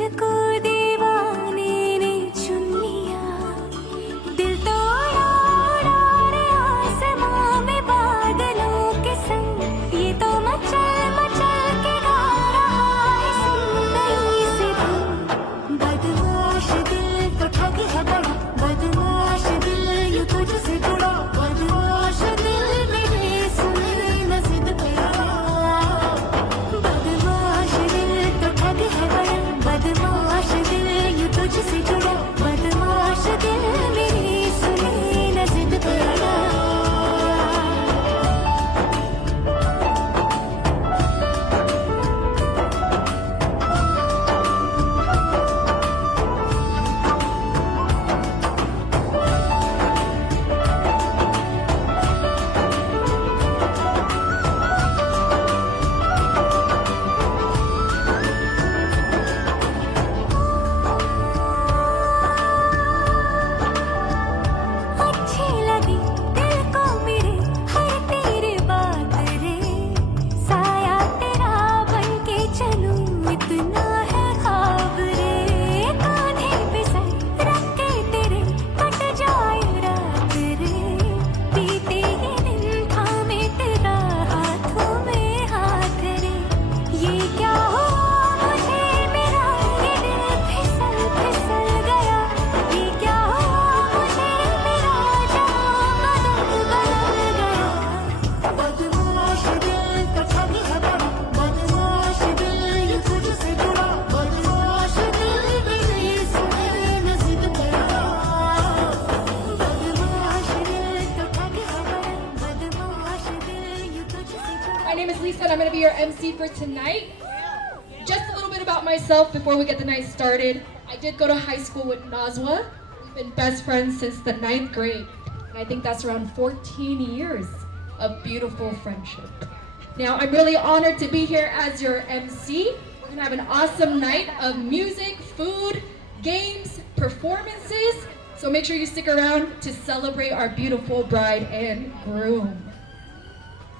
मुझको दीवाने ने चुन लिया दिल तो उड़ा रे आसमां में बादलों के संग ये तो मचल मचल के गा रहा है सुंदरी से धुन बदमाश दिल तो ठग है बड़ा बदमाश दिल यूं तुझसे जुड़ा बदमाश दिल मेरे सुने न जिद करा बदमाश दिल तो ठग है बड़ा बदमाश दिल यूं तुझसे जुड़ा बदमाश दिल मेरे सुने न जिद करा अच्छी लगी दिल को मेरे हर तेरी बात रे साया तेरा बन के चलूं इतना है ख्वाब रे कांधे पे सर रख के तेरे कट जाए रात रे बीते ये दिन थामे तेरा हाथों में हाथ रे ये क्या हुआ मुझे मेरा ये दिल फिसल फिसल गया ये क्या हुआ मुझे मेरा जहां बदल गया बदमाश दिल तो ठग है बड़ा बदमाश दिल ये तुझसे जुड़ा बदमाश दिल मेरे सुने न जिद करा बदमाश दिल तो ठग है बड़ा बदमाश दिल ये तुझसे जुड़ा My name is Lisa and I'm going to be your MC for tonight. Just a little bit about myself before we get the night started. I did go to high school with Nazwa. We've been best friends since the 9th grade. And I think that's around 14 years of beautiful friendship. Now, I'm really honored to be here as your MC. We're going to have an awesome night of music, food, games, performances. So make sure you stick around to celebrate our beautiful bride and groom.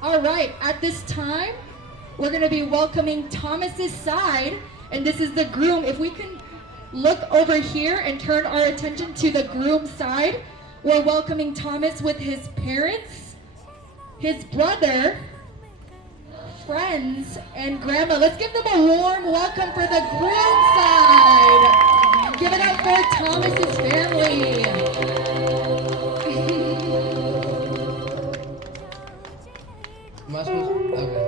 All right, at this time, we're going to be welcoming Thomas's side, and this is the groom. If we can look over here and turn our attention to the groom side, we're welcoming Thomas with his parents, his brother, friends, and grandma. Let's give them a warm welcome for the groom side. Give it up for Thomas's family. Am I supposed to? Okay.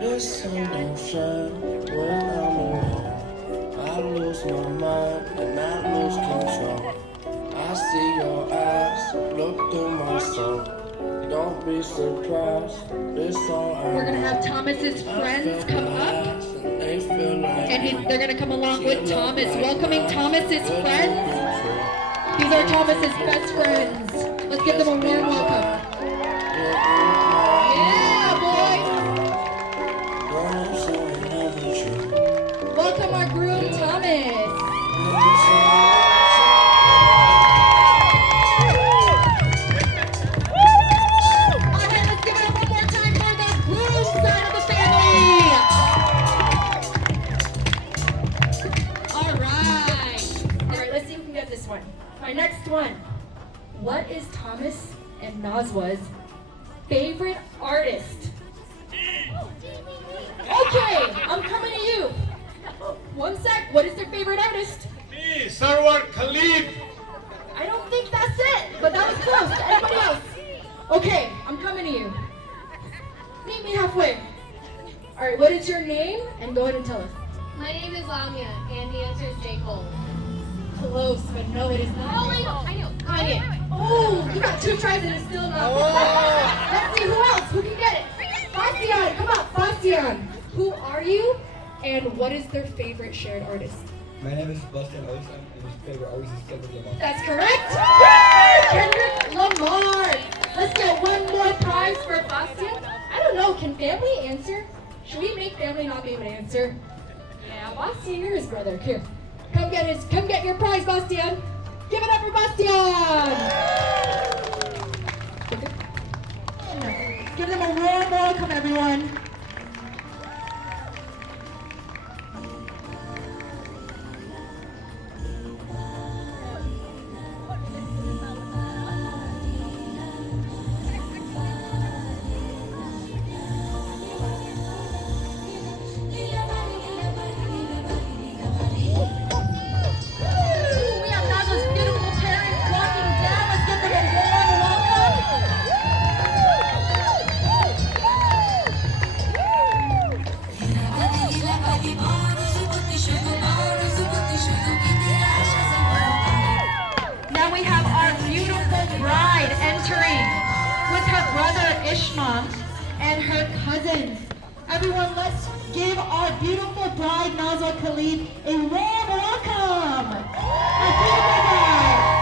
Listen, don't shine when I'm alone. I lose my mind and I lose control. I see your eyes look through my soul. Don't be surprised, this song I We're gonna have Thomas's friends come up, and they're gonna come along with Thomas. Welcoming Thomas's friends. These are Thomas's best friends. Let's give them a warm welcome. Yeah, boys. Welcome our groom, Thomas. All right, let's give it up one more time for the groom side of the family. All right, let's see who can get this one. My next one. What is Thomas and Nazwa's favorite artist? Okay, I'm coming to you. One sec, what is their favorite artist? Me, Sarwar Khalid. I don't think that's it, but that was close. Anybody else? Okay, I'm coming to you. Meet me halfway. All right, what is your name? And go ahead and tell us. My name is Lamia, and the answer is J. Cole. Close, but no, it is not. Oh, I know. Kanye. Oh, you got 2 tries and it's still not. Let's see who else. Who can get it? Bastian, come on, Bastian. Who are you? And what is their favorite shared artist? My name is Bastian Ois, and his favorite artist is Kendrick Lamar. That's correct. Kendrick Lamar. Let's get one more prize for Bastian. I don't know. Can family answer? Should we make family not be able to answer? Yeah, Bastian, you're his brother. Here, come get your prize, Bastian. Give it up for Bastian. Give them a warm welcome, everyone. We have Nazwa's beautiful parents walking down. Let's give them a warm welcome. Now we have our beautiful bride entering with her brother Ishma and her cousins. Everyone, let's give our beautiful bride Nazwa Khalid a warm welcome. A beautiful bride.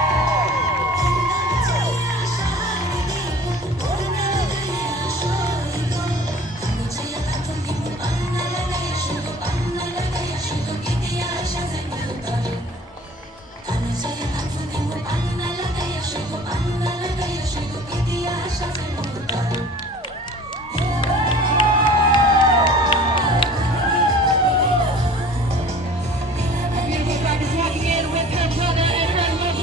Beautiful bride is walking in with her brother and her lovely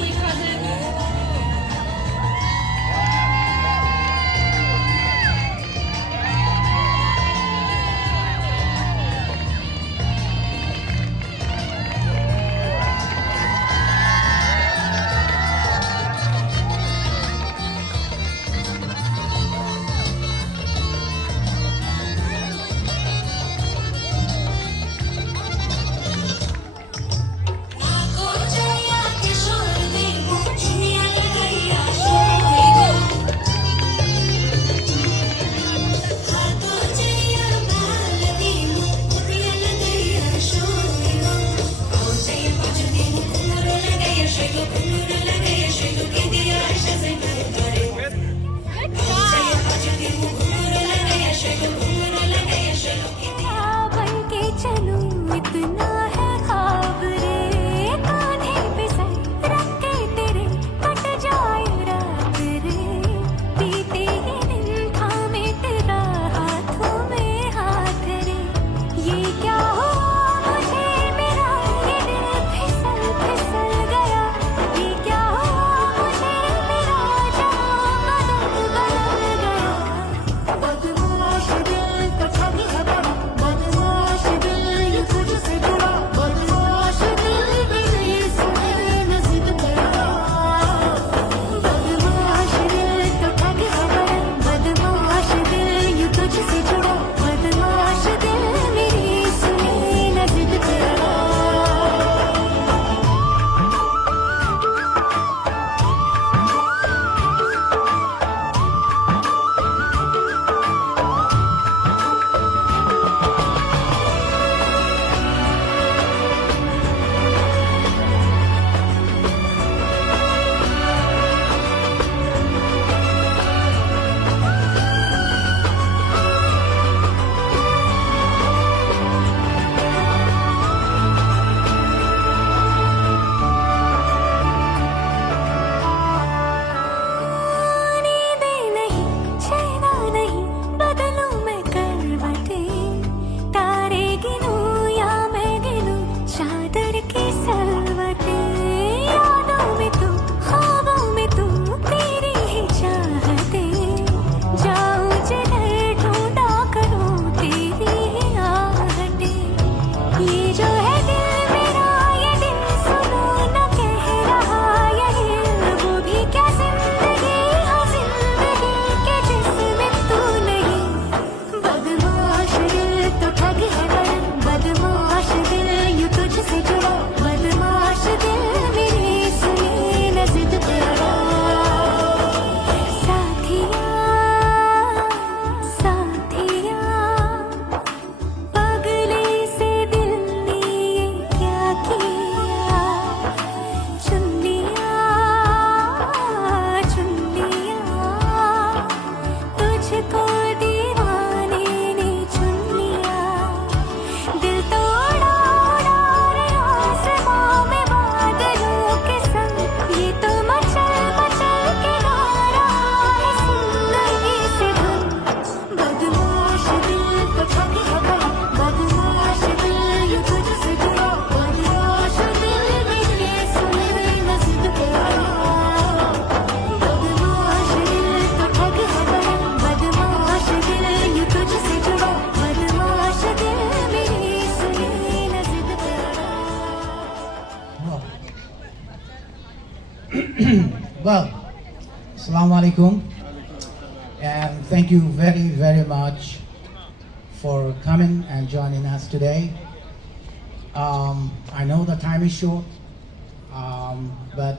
Well, Assalamu alaikum, and thank you very, very much for coming and joining us today. I know the time is short, but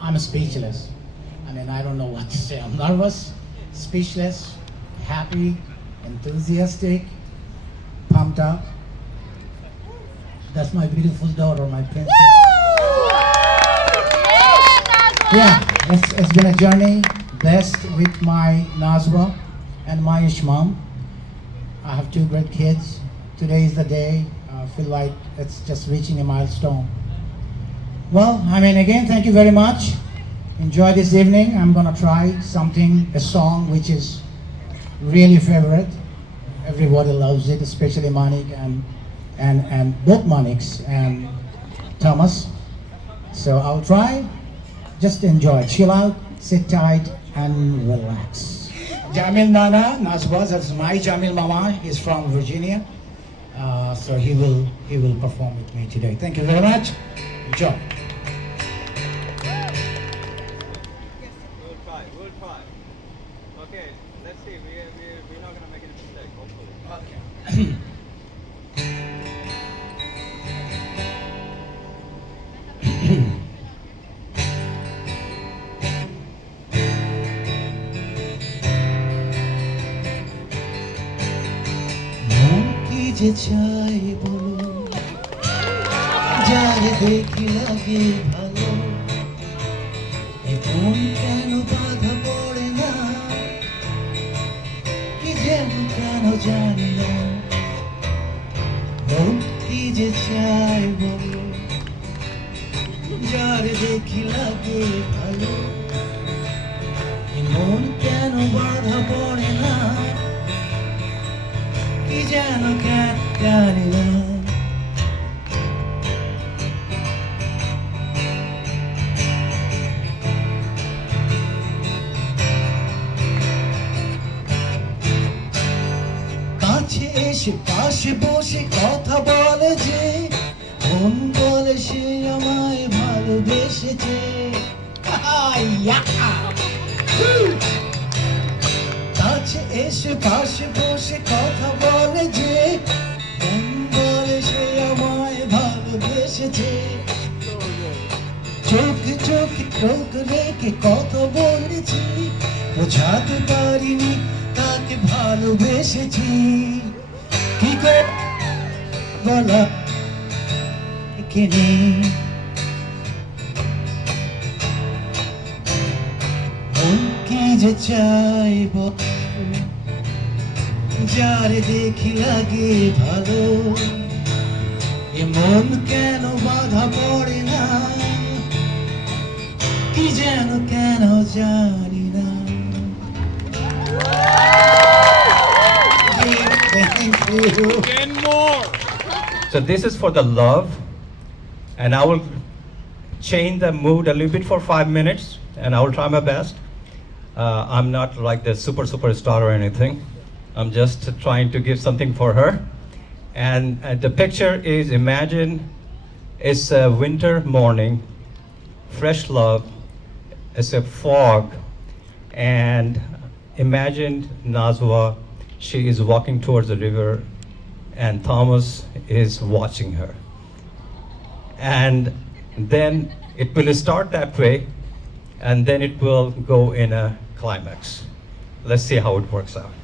I'm speechless. I mean, I don't know what to say. I'm nervous, speechless, happy, enthusiastic, pumped up. That's my beautiful daughter, my princess. Yeah, it's been a journey, blessed with my Nazwa and my Ishmam. I have two great kids. Today is the day. I feel like it's just reaching a milestone. Well, I mean, again, thank you very much. Enjoy this evening. I'm gonna try something, a song which is really favorite. Everybody loves it, especially Manik and both Maniks and Thomas. So I'll try. Just enjoy, chill out, sit tight, and relax. Jamil Nana, Nazwa, that's my Jamil Mama. He's from Virginia, so he will perform with me today. Thank you very much. Enjoy. We'll try. Okay, let's see. We're not gonna make any mistake, hopefully. Okay. যে চাই বলো যারে দেখি লাগে ভালো এ কোন কেন বাধা পড়ে না কি যেন কেন জানি না মন কি যে চাই বলো যারে দেখি লাগে ভালো এ মন কেন বাধা পড়ে না কি যেন কেন জানি না কাছে এসে পাশে বসে কথা বলে যে মন বলে সে আমায় ভালোবেসেছে কাছে এসে পাশে বসে কথা বলে যে মন বলে সে আমায় ভালোবেসেছে চোখে চোখে চোখ রেখে কত বলেছি বোঝাতে পারিনি তাকে ভালোবেসেছি কি করে বলা এখানে মন কি যে চাইব যারে দেখি লাগে ভালো এ মন কেন বাধা পড়ে না কি যেন কেন জানি না Thank you. 10 more. So this is for the love, and I will change the mood a little bit for 5 minutes, and I will try my best. I'm not like the superstar or anything. I'm just trying to give something for her. And the picture is, imagine it's a winter morning, fresh love, it's a fog, and imagine Nazwa, she is walking towards the river and Thomas is watching her. And then it will start that way, and then it will go in a climax. Let's see how it works out.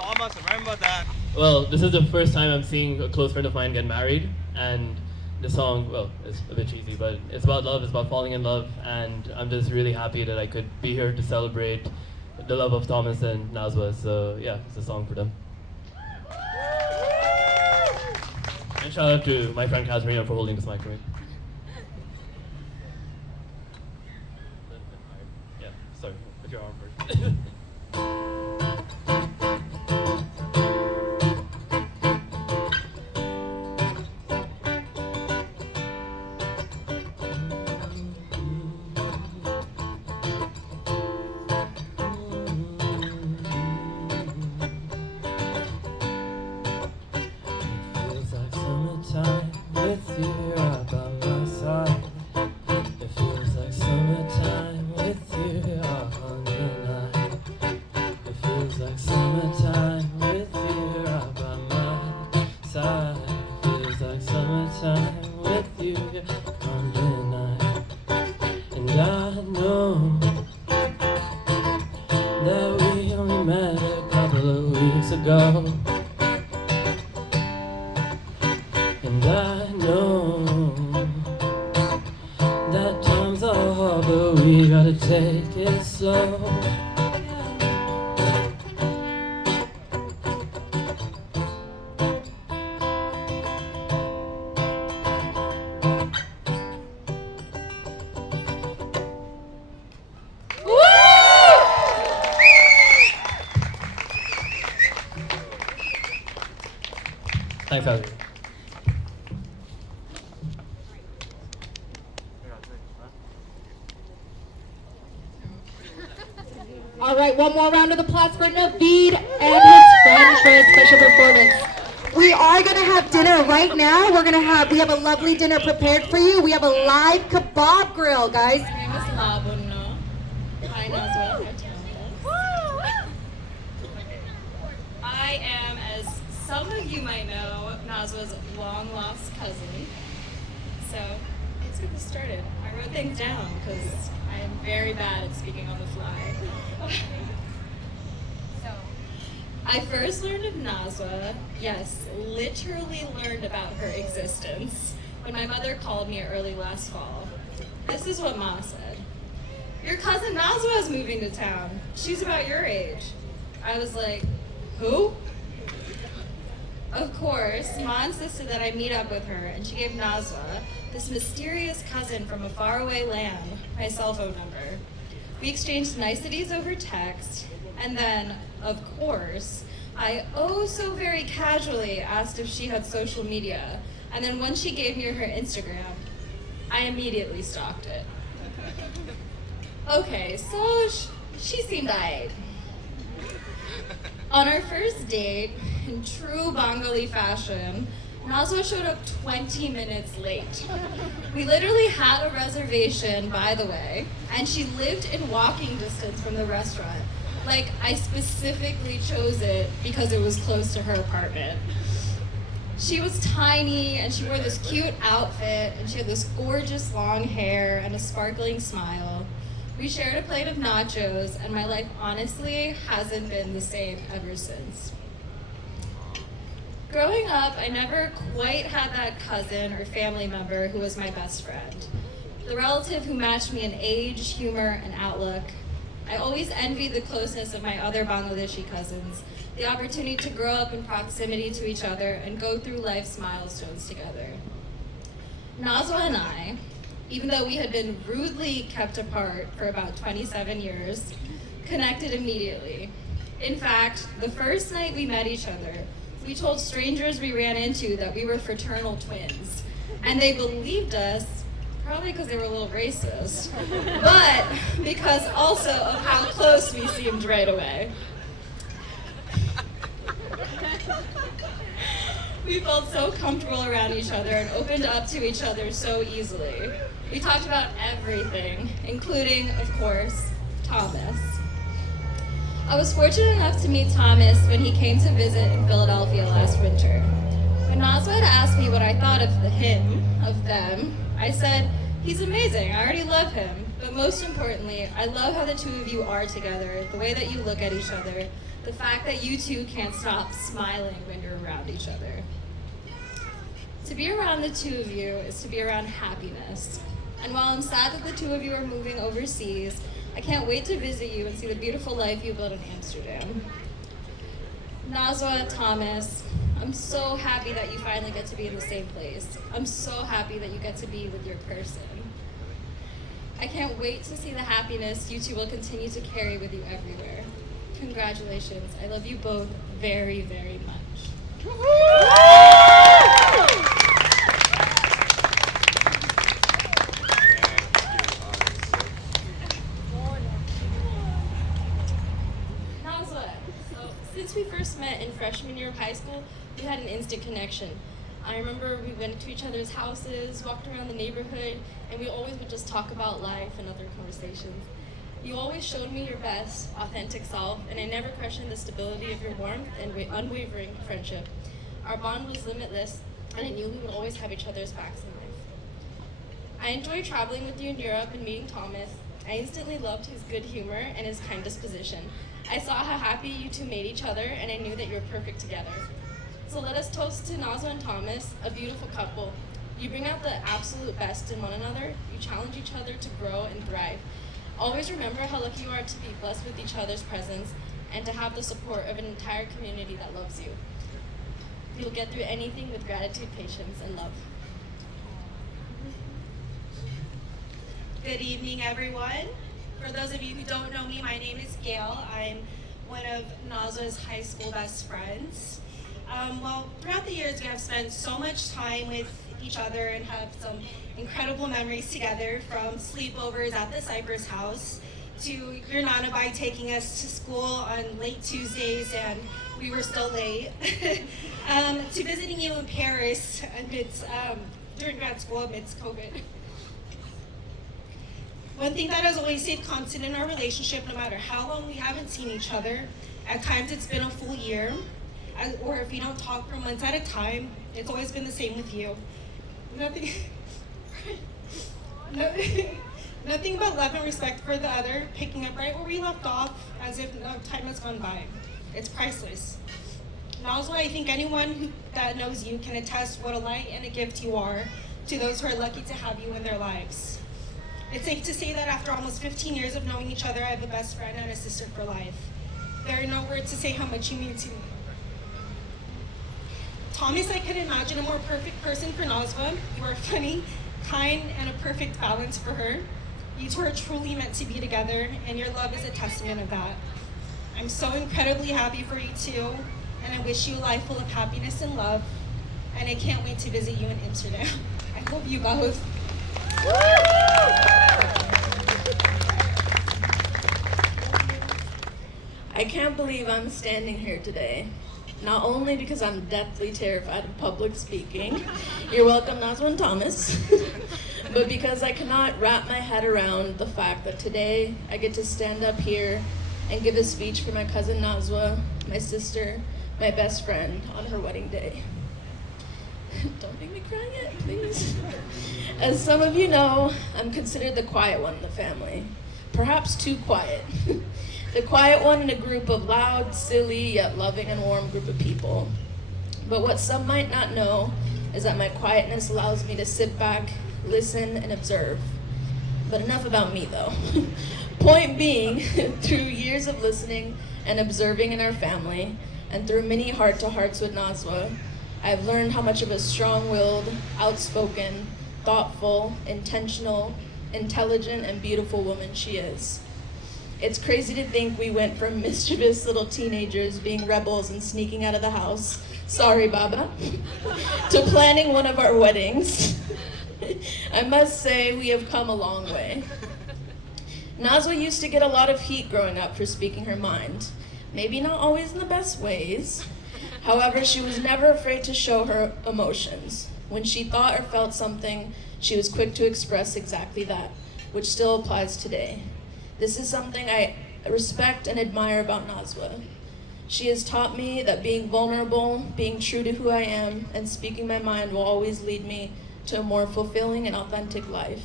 Thomas, remember that. Well, this is the first time I'm seeing a close friend of mine get married, and the song, well, it's a bit cheesy, but it's about love, it's about falling in love, and I'm just really happy that I could be here to celebrate the love of Thomas and Nazwa, so yeah, it's a song for them. And shout out to my friend Kazmarina for holding this mic for me. Yeah, sorry, put your arm first. with you right by my side. It feels like summertime with you on the night. It feels like summertime with you right by my side. Feels like summertime with you on the night. And I know that we only met a couple of weeks ago. And I know that times are hard, but we gotta take it slow. Thanks, Audrey. All right, one more round of applause for Naveed and his friends for a special performance. We are gonna have dinner right now. We have a lovely dinner prepared for you. We have a live kebab grill, guys. My name is Labuno. Hi, Nazwa. I am, as some of you might know, Nazwa's long lost cousin. So let's get this started. I wrote things down because I am very bad at speaking on the fly. So, I first learned of Nazwa, yes, literally learned about her existence, when my mother called me early last fall. This is what Ma said. Your cousin Nazwa is moving to town. She's about your age. I was like, who? Of course, Ma insisted that I meet up with her, and she gave Nazwa, this mysterious cousin from a faraway land, my cell phone number. We exchanged niceties over text, and then, of course, I oh so very casually asked if she had social media, and then once she gave me her Instagram, I immediately stalked it. Okay, so she seemed aight. On our first date, in true Bengali fashion, Nazwa showed up 20 minutes late. We literally had a reservation, by the way, and she lived in walking distance from the restaurant. Like, I specifically chose it because it was close to her apartment. She was tiny, and she wore this cute outfit, and she had this gorgeous long hair and a sparkling smile. We shared a plate of nachos, and my life honestly hasn't been the same ever since. Growing up, I never quite had that cousin or family member who was my best friend. The relative who matched me in age, humor, and outlook. I always envied the closeness of my other Bangladeshi cousins, the opportunity to grow up in proximity to each other and go through life's milestones together. Nazwa and I, even though we had been rudely kept apart for about 27 years, connected immediately. In fact, the first night we met each other, we told strangers we ran into that we were fraternal twins, and they believed us, probably because they were a little racist, but because also of how close we seemed right away. We felt so comfortable around each other and opened up to each other so easily. We talked about everything, including, of course, Thomas. I was fortunate enough to meet Thomas when he came to visit in Philadelphia last winter. When Nazwa had asked me what I thought of them, I said, he's amazing, I already love him. But most importantly, I love how the two of you are together, the way that you look at each other, the fact that you two can't stop smiling when you're around each other. To be around the two of you is to be around happiness. And while I'm sad that the two of you are moving overseas, I can't wait to visit you and see the beautiful life you built in Amsterdam. Nazwa, Thomas, I'm so happy that you finally get to be in the same place. I'm so happy that you get to be with your person. I can't wait to see the happiness you two will continue to carry with you everywhere. Congratulations. I love you both very, very much. Nazwa, so since we first met in freshman year of high school, we had an instant connection. I remember we went to each other's houses, walked around the neighborhood, and we always would just talk about life and other conversations. You always showed me your best, authentic self, and I never questioned the stability of your warmth and unwavering friendship. Our bond was limitless, and I knew we would always have each other's backs in life. I enjoyed traveling with you in Europe and meeting Thomas. I instantly loved his good humor and his kind disposition. I saw how happy you two made each other, and I knew that you were perfect together. So let us toast to Nazwa and Thomas, a beautiful couple. You bring out the absolute best in one another. You challenge each other to grow and thrive. Always remember how lucky you are to be blessed with each other's presence and to have the support of an entire community that loves you. You'll get through anything with gratitude, patience, and love. Good evening, everyone. For those of you who don't know me, my name is Gail. I'm one of Nazwa's high school best friends. Well, throughout the years, we have spent so much time with each other and have some incredible memories together, from sleepovers at the Cypress House to your Nana Bai taking us to school on late Tuesdays and we were still late, to visiting you in Paris amidst, during grad school amidst COVID. One thing that has always stayed constant in our relationship, no matter how long we haven't seen each other, at times it's been a full year, or if we don't talk for months at a time, it's always been the same with you. Nothing but love and respect for the other, picking up right where we left off, as if no time has gone by. It's priceless. Nazwa, I think anyone that knows you can attest what a light and a gift you are to those who are lucky to have you in their lives. It's safe to say that after almost 15 years of knowing each other, I have a best friend and a sister for life. There are no words to say how much you mean to me. Thomas, I couldn't imagine a more perfect person for Nazwa. You are funny, kind, and a perfect balance for her. You two are truly meant to be together, and your love is a testament of that. I'm so incredibly happy for you two, and I wish you a life full of happiness and love, and I can't wait to visit you in Amsterdam. I love you both. I can't believe I'm standing here today. Not only because I'm deathly terrified of public speaking, you're welcome, Nazwa and Thomas, but because I cannot wrap my head around the fact that today I get to stand up here and give a speech for my cousin Nazwa, my sister, my best friend, on her wedding day. Don't make me cry yet, please. As some of you know, I'm considered the quiet one in the family. Perhaps too quiet. The quiet one in a group of loud, silly, yet loving and warm group of people. But what some might not know is that my quietness allows me to sit back, listen, and observe. But enough about me, though. Point being, through years of listening and observing in our family, and through many heart-to-hearts with Nazwa, I've learned how much of a strong-willed, outspoken, thoughtful, intentional, intelligent, and beautiful woman she is. It's crazy to think we went from mischievous little teenagers being rebels and sneaking out of the house, sorry Baba, to planning one of our weddings. I must say we have come a long way. Nazwa used to get a lot of heat growing up for speaking her mind, maybe not always in the best ways. However, she was never afraid to show her emotions. When she thought or felt something, she was quick to express exactly that, which still applies today. This is something I respect and admire about Nazwa. She has taught me that being vulnerable, being true to who I am, and speaking my mind will always lead me to a more fulfilling and authentic life.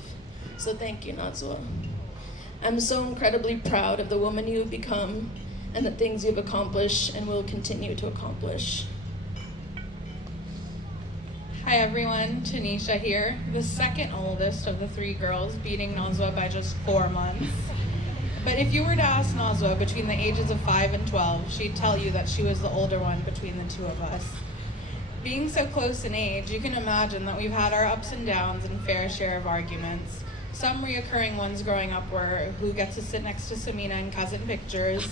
So thank you, Nazwa. I'm so incredibly proud of the woman you have become and the things you've accomplished and will continue to accomplish. Hi everyone, Tanisha here, the second oldest of the three girls, beating Nazwa by just 4 months. But if you were to ask Nazwa between the ages of 5 and 12, she'd tell you that she was the older one between the two of us. Being so close in age, you can imagine that we've had our ups and downs and fair share of arguments. Some reoccurring ones growing up were who gets to sit next to Samina in cousin pictures,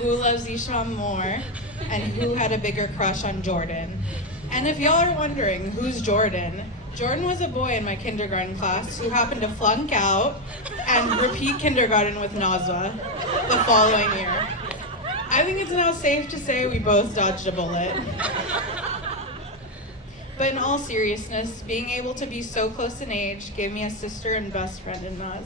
who loves Isham more, and who had a bigger crush on Jordan. And if y'all are wondering, who's Jordan? Jordan was a boy in my kindergarten class who happened to flunk out and repeat kindergarten with Nazwa the following year. I think it's now safe to say we both dodged a bullet. But in all seriousness, being able to be so close in age gave me a sister and best friend in Naz.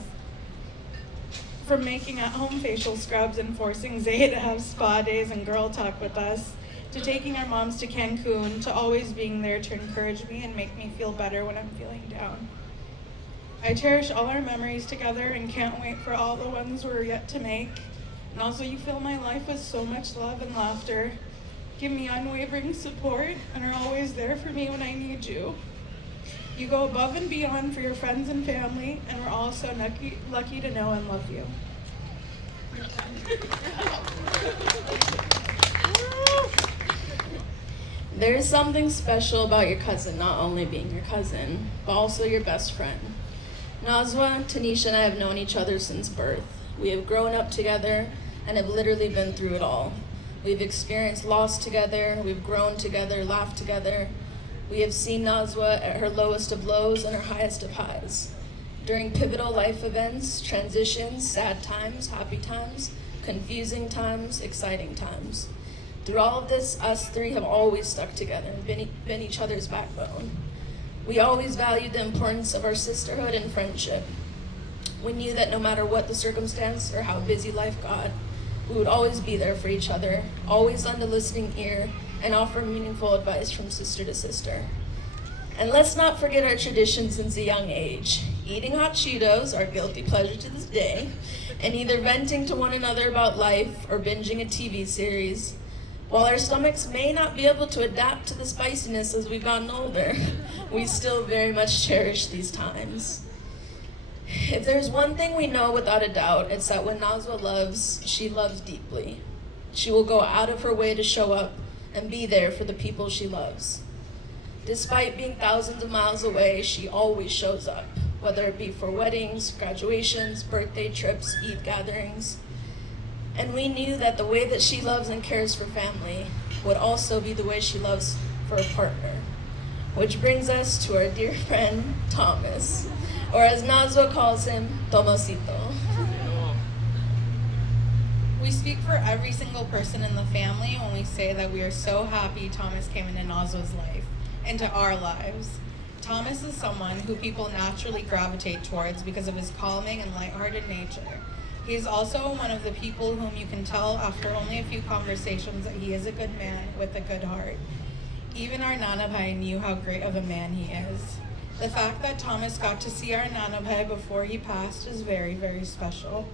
From making at-home facial scrubs and forcing Zay to have spa days and girl talk with us, to taking our moms to Cancun, to always being there to encourage me and make me feel better when I'm feeling down. I cherish all our memories together and can't wait for all the ones we're yet to make. And also, you fill my life with so much love and laughter, give me unwavering support, and are always there for me when I need you. You go above and beyond for your friends and family, and we're all so lucky to know and love you. There is something special about your cousin not only being your cousin, but also your best friend. Nazwa, Tanisha, and I have known each other since birth. We have grown up together and have literally been through it all. We've experienced loss together, we've grown together, laughed together. We have seen Nazwa at her lowest of lows and her highest of highs. During pivotal life events, transitions, sad times, happy times, confusing times, exciting times. Through all of this, us three have always stuck together and been each other's backbone. We always valued the importance of our sisterhood and friendship. We knew that no matter what the circumstance or how busy life got, we would always be there for each other, always lend a listening ear, and offer meaningful advice from sister to sister. And let's not forget our tradition since a young age. Eating hot Cheetos, our guilty pleasure to this day, and either venting to one another about life or binging a TV series. While our stomachs may not be able to adapt to the spiciness as we've gotten older, we still very much cherish these times. If there's one thing we know without a doubt, it's that when Nazwa loves, she loves deeply. She will go out of her way to show up and be there for the people she loves. Despite being thousands of miles away, she always shows up, whether it be for weddings, graduations, birthday trips, Eid gatherings. And we knew that the way that she loves and cares for family would also be the way she loves for a partner. Which brings us to our dear friend, Thomas, or as Nazwa calls him, Tomasito. We speak for every single person in the family when we say that we are so happy Thomas came into Nazwa's life, into our lives. Thomas is someone who people naturally gravitate towards because of his calming and lighthearted nature. He is also one of the people whom you can tell after only a few conversations that he is a good man with a good heart. Even our Nanabhai knew how great of a man he is. The fact that Thomas got to see our Nanabhai before he passed is very, very special.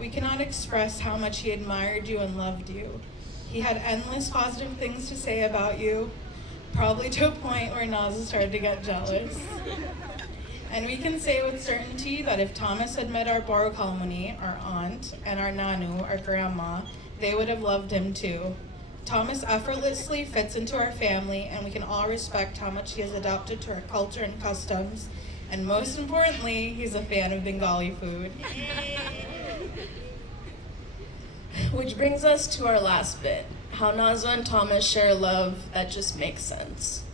We cannot express how much he admired you and loved you. He had endless positive things to say about you, probably to a point where Nazwa started to get jealous. And we can say with certainty that if Thomas had met our Boro Kalmuni, our aunt, and our Nanu, our grandma, they would have loved him too. Thomas effortlessly fits into our family, and we can all respect how much he has adapted to our culture and customs. And most importantly, he's a fan of Bengali food. Which brings us to our last bit, how Nazwa and Thomas share a love that just makes sense.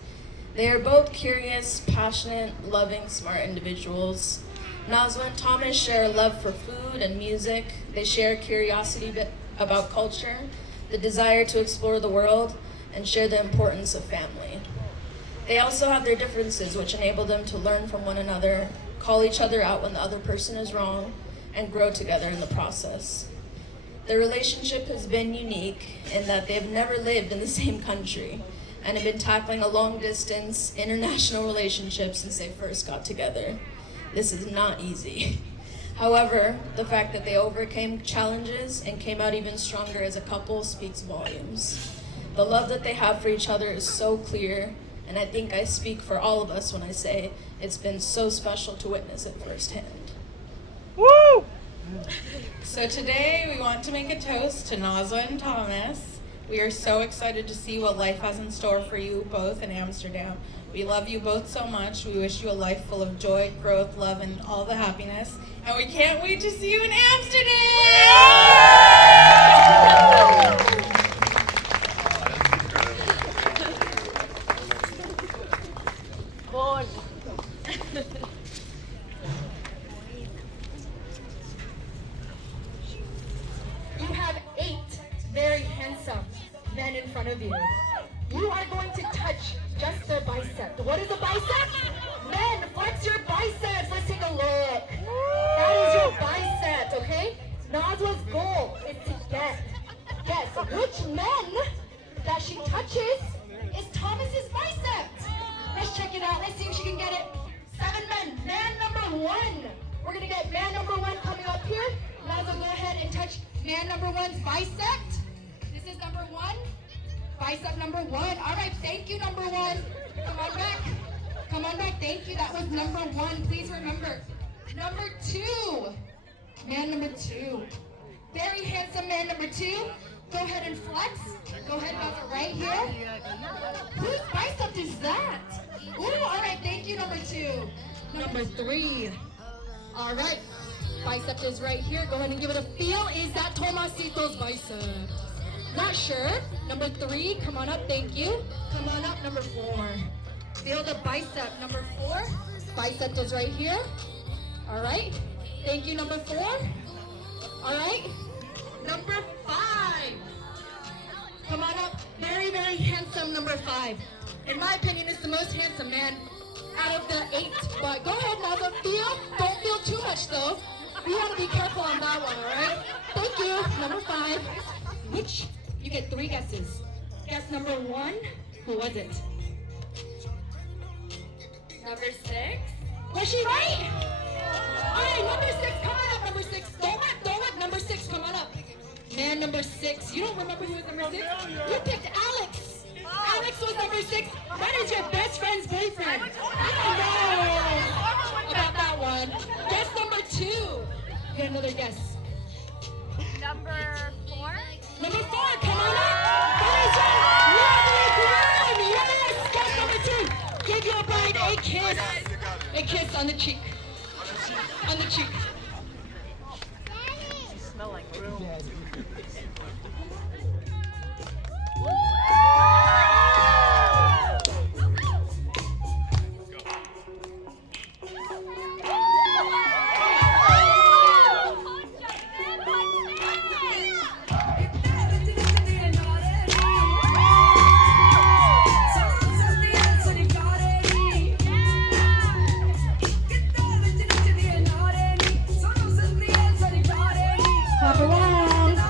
They are both curious, passionate, loving, smart individuals. Nazwa and Thomas share a love for food and music. They share curiosity about culture, the desire to explore the world, and share the importance of family. They also have their differences, which enable them to learn from one another, call each other out when the other person is wrong, and grow together in the process. Their relationship has been unique in that they have never lived in the same country and have been tackling a long-distance international relationship since they first got together. This is not easy. However, the fact that they overcame challenges and came out even stronger as a couple speaks volumes. The love that they have for each other is so clear, and I think I speak for all of us when I say it's been so special to witness it firsthand. Woo! So today we want to make a toast to Nazwa and Thomas. We are so excited to see what life has in store for you both in Amsterdam. We love you both so much. We wish you a life full of joy, growth, love, and all the happiness. And we can't wait to see you in Amsterdam! You have 8 very handsome men in front of you. You are going to touch just their biceps. What is a bicep? Men, flex your biceps. Let's take a look. That is your bicep, okay? Nazwa's goal is to guess which men that she touches is Thomas's bicep. Let's check it out. Let's see if she can get it. 7 men. Man number 1. We're gonna get man number 1 coming up here. Nazwa, go ahead and touch man number 1's bicep. This is number 1. Bicep number 1. All right, thank you, number 1. Come on back. Come on back. Thank you. That was number 1. Please remember. Number 2. Man number 2. Very handsome man number 2. Go ahead and flex. Go ahead, Nazwa, right here. Whose bicep is that? Ooh, all right. Thank you, number 2. Number 3. All right. Bicep is right here. Go ahead and give it a feel. Is that Tomasito's bicep? Not sure. Number 3, come on up, thank you. Come on up, number 4. Feel the bicep, number 4. Bicep is right here. All right. Thank you, number 4. All right. Number 5. Come on up. Very, very handsome, number 5. In my opinion, it's the most handsome man out of the 8. But go ahead, Nazwa. Feel. Don't feel too much, though. We want to be careful on that one, all right? Thank you. Number 5. Which? You get 3 guesses. Guess number 1. Who was it? Number 6. Was she right? All right, number 6. Come on up, number 6. Don't let number 6 come on up. Man, number 6. You don't remember who was number 6? You picked Alex. Alex was number 6. That is your best friend's boyfriend. I don't know about that one. Guess number 2. Get another guess. Number 4. Number 4, come on up. That is your lovely groom. Yes, guess number 2. Give your bride a kiss. A kiss on the cheek. On the cheek. You smell like room. Clap along.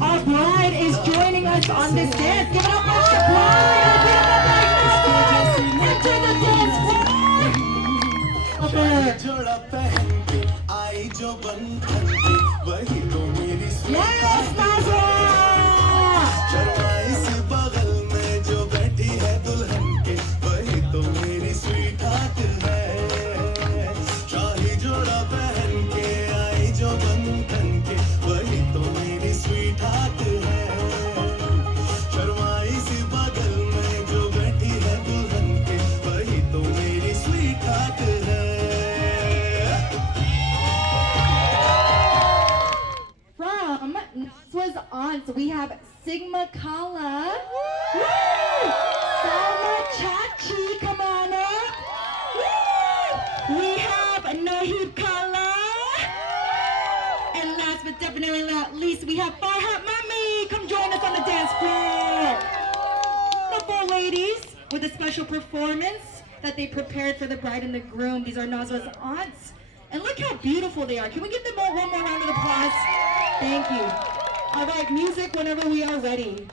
Our bride is joining us on this dance. Give it up for the bride, our beautiful bride, Nazwa! Enter the dance floor! Up there. Yes, Nazwa! From Nazwa's aunts, we have Sigma Kala. Woo! Salma Chachi, come on up. Woo! We have Nahib Kala. And last but definitely not least, we have Farhat Mami. Come join us on the dance floor. The four ladies with a special performance that they prepared for the bride and the groom. These are Nazwa's aunts. And look how beautiful they are. Can we give them one more round of applause? Thank you. All right, music whenever we are ready.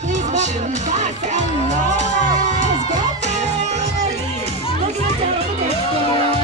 Please welcome back and Laura's girlfriend. Looking at down on the dance floor.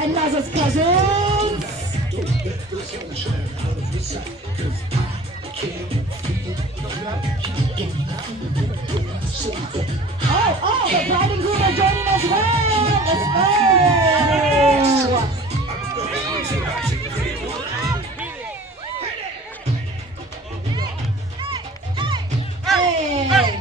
And Nazwa's cousins. Oh, the bride and groom are joining as well. Let's go. Hey.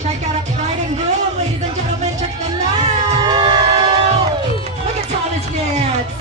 Check out our bride and groom, ladies and gentlemen. Check them out. Look at Thomas dance.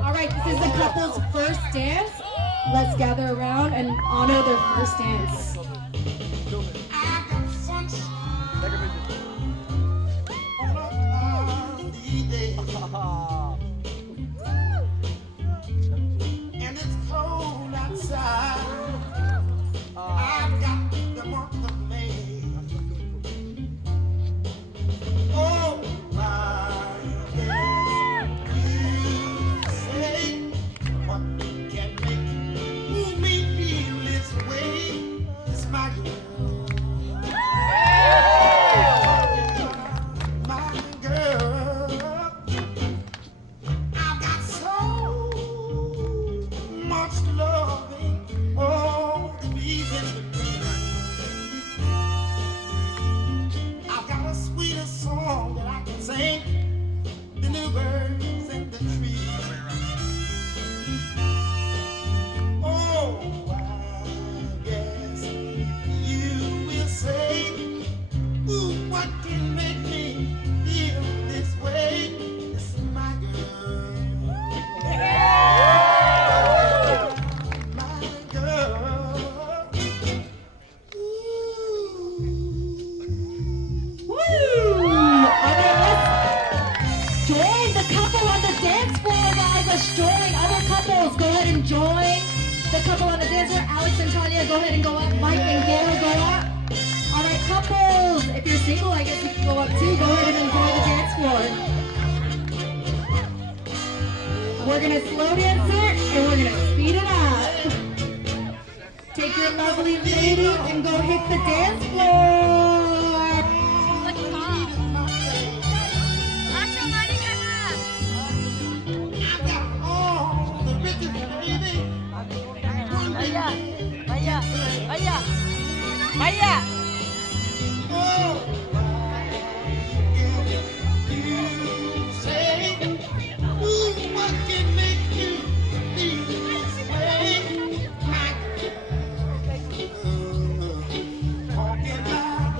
All right, this is the couple's first dance. Let's gather around and honor their first dance. And it's cold outside. I've got the month of May. Oh, my guess you say what can make me feel this way. It's my girl. My girl. I've got so much loving, all the reason to be. I've got a sweeter song that I can sing than the birds in the trees. Oh, I guess you will say, ooh, what can make me feel this way? This is my girl. My girl. Woo! All right, let's join the couple on the dance floor, guys. Let's join other couples. Go ahead and join the couple on the dance floor. Alex and Tanya, go ahead and go up. Mike and Gail, go up. All right, couples. If you're single, I guess you can go up too. Go ahead and enjoy the dance floor. We're gonna slow dance it and we're gonna speed it up. Take your lovely lady and go hit the dance floor. I've got all the riches, baby. Oh, you say, ooh, what can make you feel this way? My girl, talking about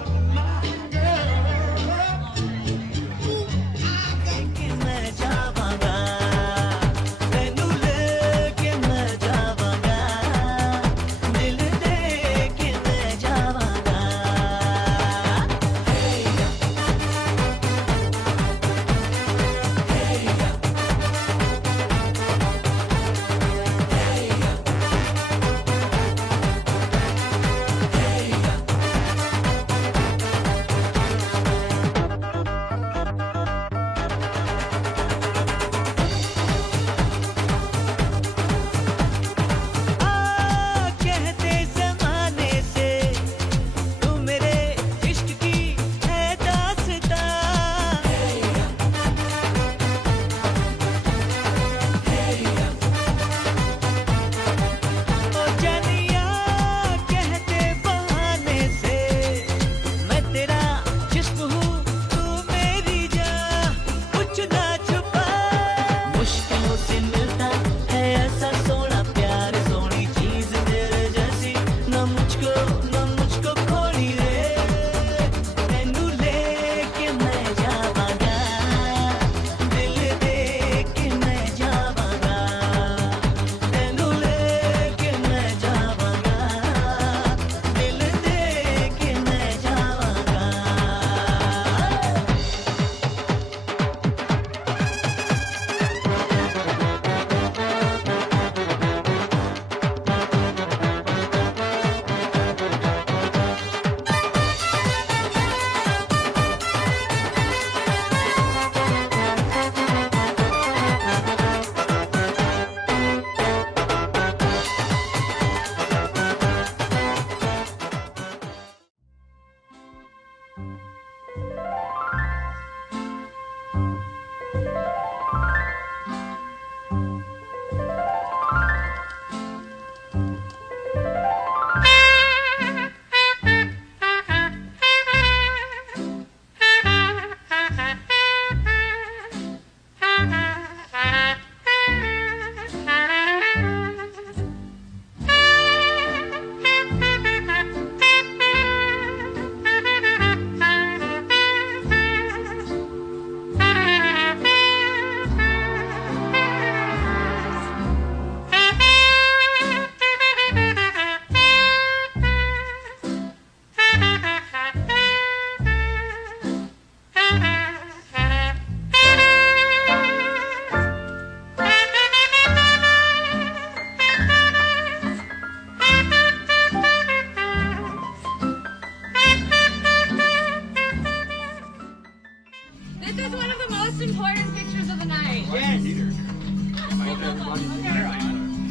This is one of the most important pictures of the night. Yes.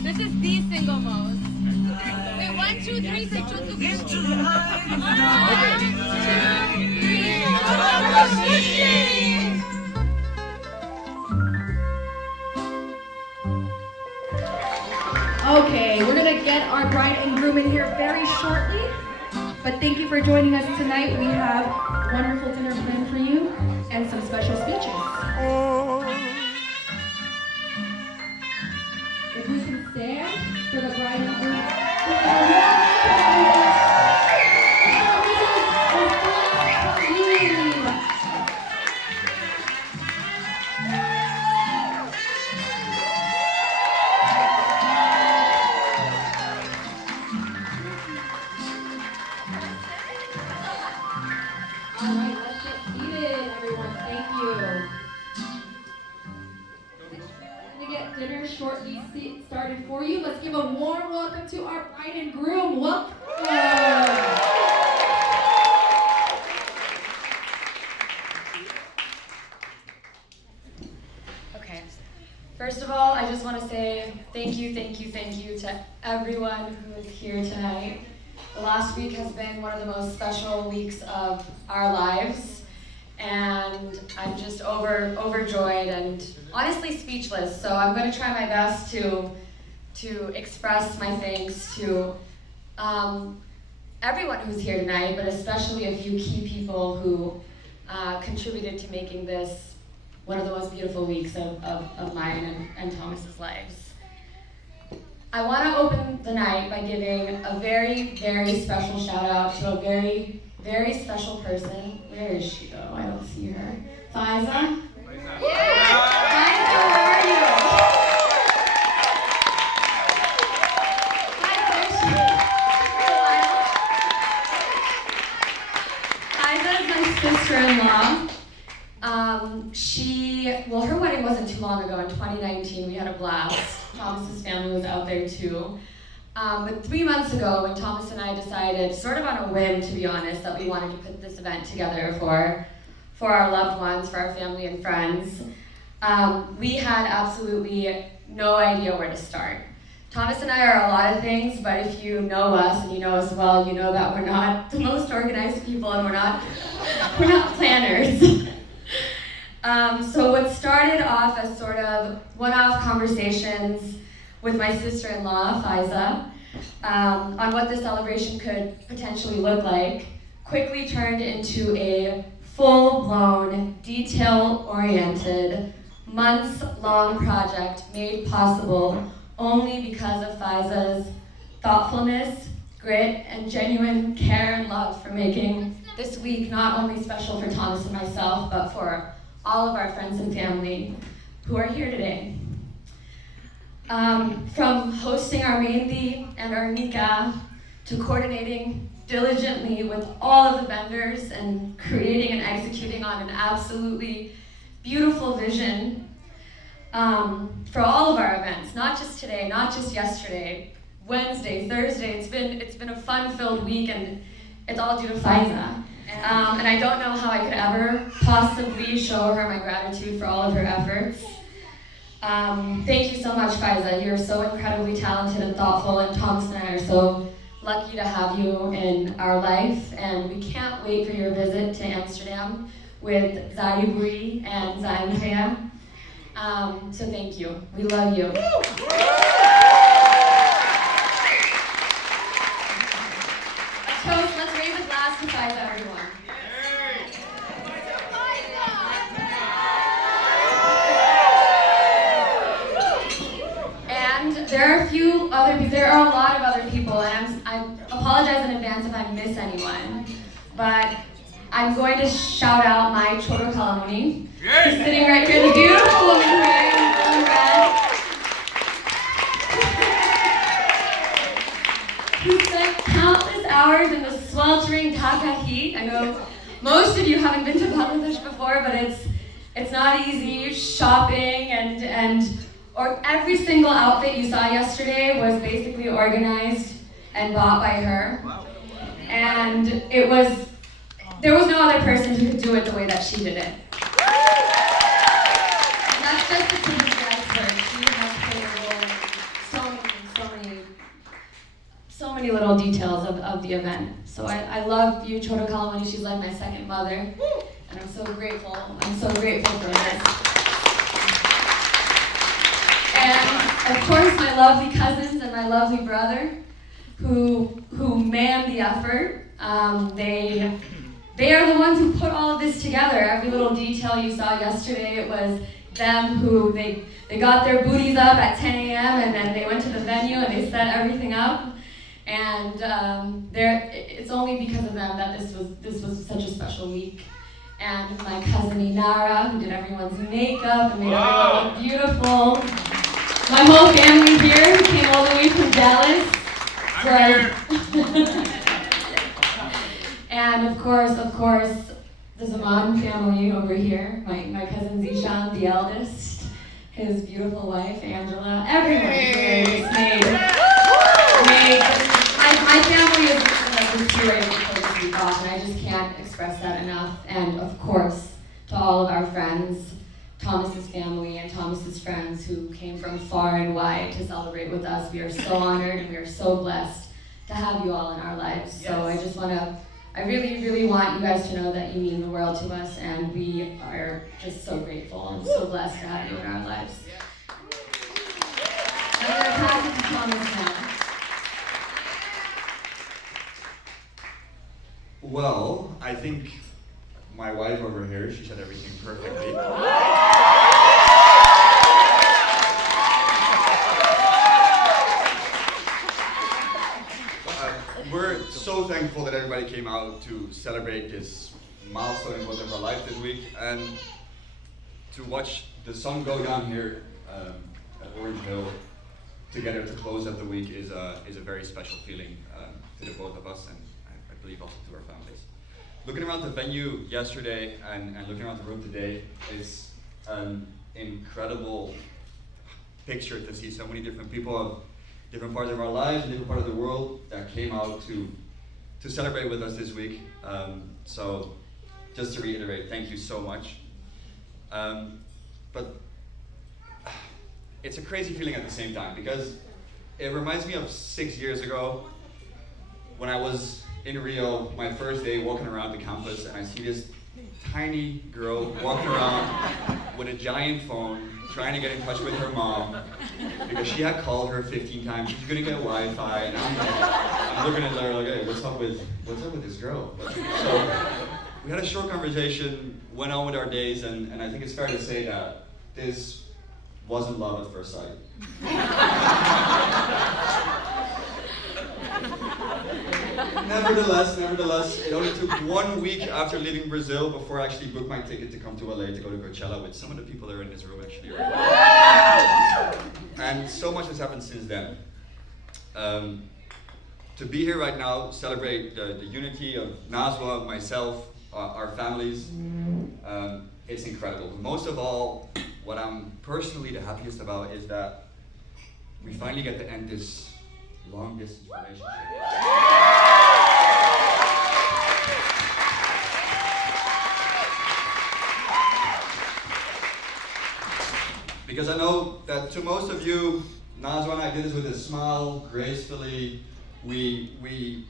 This is the single most. Wait, 1, 2, 3, say chuk chuk. 1, 2, 3. Okay, we're gonna get our bride and groom in here very shortly. But thank you for joining us tonight. We have a wonderful dinner planned for you and some special speeches. If we can stand for the bride and groom. All right, let's get seated, everyone. Thank you. We're gonna get dinner shortly started for you. Let's give a warm welcome to our bride and groom. Welcome. Okay. First of all, I just want to say thank you to everyone who is here tonight. The last week has been one of the most special weeks of our lives, and I'm just overjoyed and honestly speechless. So I'm going to try my best to express my thanks to everyone who's here tonight, but especially a few key people who contributed to making this one of the most beautiful weeks of mine and Thomas's lives. I want to open the night by giving a very, very special shout out to a very, very special person. Where is she though? I don't see her. Faiza? Yeah. Faiza, where are you? Hi, there she is. Faiza is my sister-in-law. Her wedding wasn't too long ago in 2019. We had a blast. Thomas's family was out there too. But 3 months ago, when Thomas and I decided, sort of on a whim to be honest, that we wanted to put this event together for our loved ones, for our family and friends, we had absolutely no idea where to start. Thomas and I are a lot of things, but if you know us and you know us well, you know that we're not the most organized people and we're not planners. So what started off as sort of one-off conversations with my sister-in-law, Faiza, on what the celebration could potentially look like, quickly turned into a full-blown, detail-oriented, months-long project made possible only because of Faiza's thoughtfulness, grit, and genuine care and love for making this week not only special for Thomas and myself, but for all of our friends and family who are here today. From hosting our mehndi and our nikah, to coordinating diligently with all of the vendors and creating and executing on an absolutely beautiful vision for all of our events, not just today, not just yesterday, Wednesday, Thursday. It's been a fun-filled week, and it's all due to Faiza. And I don't know how I could ever possibly show her my gratitude for all of her efforts. Thank you so much, Faiza. You're so incredibly talented and thoughtful, and Thomas and I are so lucky to have you in our life, and we can't wait for your visit to Amsterdam with Zariburi and Zainhea. So thank you. We love you. Let's raise a glass to five everyone. And there are a lot of other people, and I apologize in advance if I miss anyone, but I'm going to shout out my Choro Kalamuni, who's sitting right here, the beautiful woman here in blue and red, who spent countless hours in the sweltering Dhaka heat. I know most of you haven't been to Bangladesh before, but it's not easy shopping or every single outfit you saw yesterday was basically organized and bought by her. And there was no other person who could do it the way that she did it. And that's just the tip of the iceberg. She has played a role in so many little details of the event. So I love you, Choro Kalamani. She's like my second mother. And I'm so grateful. For this. And of course, my lovely cousins and my lovely brother, who manned the effort. They are the ones who put all of this together. Every little detail you saw yesterday, it was them who they got their booties up at 10 a.m. and then they went to the venue and they set everything up. And it's only because of them that this was such a special week. And my cousin Inara, who did everyone's makeup and made everyone look beautiful. My whole family here, who came all the way from Dallas. And of course, the Zaman family over here. My cousin Zishan, the eldest, his beautiful wife Angela. Everyone here just made my family is like the spirit of the week off, and I just can't express that enough. And of course, to all of our friends, Thomas's family and Thomas's friends who came from far and wide to celebrate with us. We are so honored and we are so blessed to have you all in our lives. Yes. So I really, really want you guys to know that you mean the world to us, and we are just so grateful and so blessed to have you in our lives. I'm going to pass it to Thomas now. Well, I think my wife over here, she said everything perfectly. We're so thankful that everybody came out to celebrate this milestone in both of our life this week, and to watch the sun go down here at Orange Hill together to close out the week is a very special feeling to the both of us, and I believe also to our families. Looking around the venue yesterday and looking around the room today is an incredible picture to see so many different people of different parts of our lives and different parts of the world that came out to celebrate with us this week. So just to reiterate, thank you so much. But it's a crazy feeling at the same time, because it reminds me of 6 years ago when I was in Rio, my first day walking around the campus, and I see this tiny girl walking around with a giant phone trying to get in touch with her mom because she had called her 15 times. She's gonna get Wi-Fi, and I'm looking at her like, hey, what's up with this girl? So we had a short conversation, went on with our days, and I think it's fair to say that this wasn't love at first sight. Nevertheless, it only took 1 week after leaving Brazil before I actually booked my ticket to come to LA to go to Coachella with some of the people that are in this room actually. And so much has happened since then. To be here right now, celebrate the unity of Nazwa, myself, our families, it's incredible. Most of all, what I'm personally the happiest about is that we finally get to end this long distance relationship. Because I know that to most of you, Nazwa and I did this with a smile, gracefully, We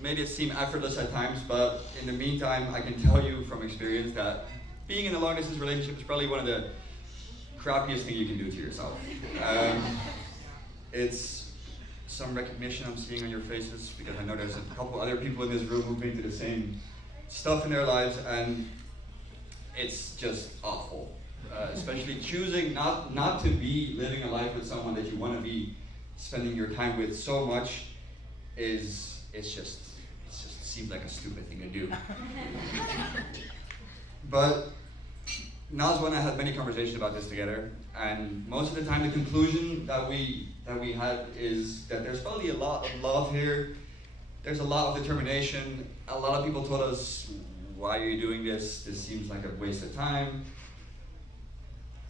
made it seem effortless at times, but in the meantime, I can tell you from experience that being in a long distance relationship is probably one of the crappiest things you can do to yourself. It's some recognition I'm seeing on your faces because I know there's a couple other people in this room who've been through the same stuff in their lives, and it's just awful. Especially choosing not to be living a life with someone that you want to be spending your time with so much it just seems like a stupid thing to do. But Nazwa and I had many conversations about this together, and most of the time the conclusion that we had is that there's probably a lot of love here. There's a lot of determination. A lot of people told us, "Why are you doing this? This seems like a waste of time."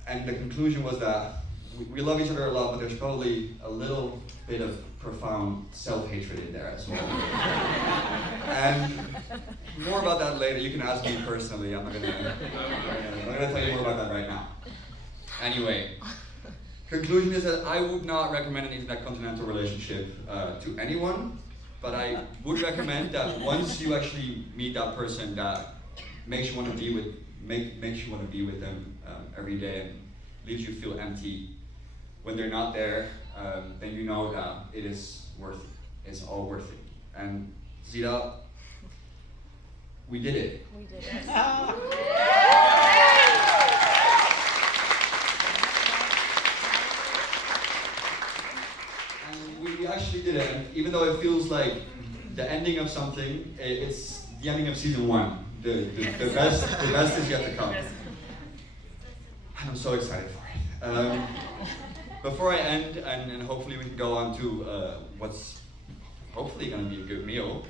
And the conclusion was that we love each other a lot, but there's probably a little bit of profound self-hatred in there as well. And more about that later. You can ask me personally. I'm not gonna tell you more about that right now. Anyway, conclusion is that I would not recommend an intercontinental relationship to anyone, but I would recommend that once you actually meet that person that makes you want to be with them every day and leaves you feel empty when they're not there, then you know that it is worth it. It's all worth it. And Zita, we did it. We did it. And we actually did it. And even though it feels like the ending of something, it's the ending of season 1. The best is yet to come. I'm so excited for it. Before I end, and hopefully we can go on to what's hopefully going to be a good meal,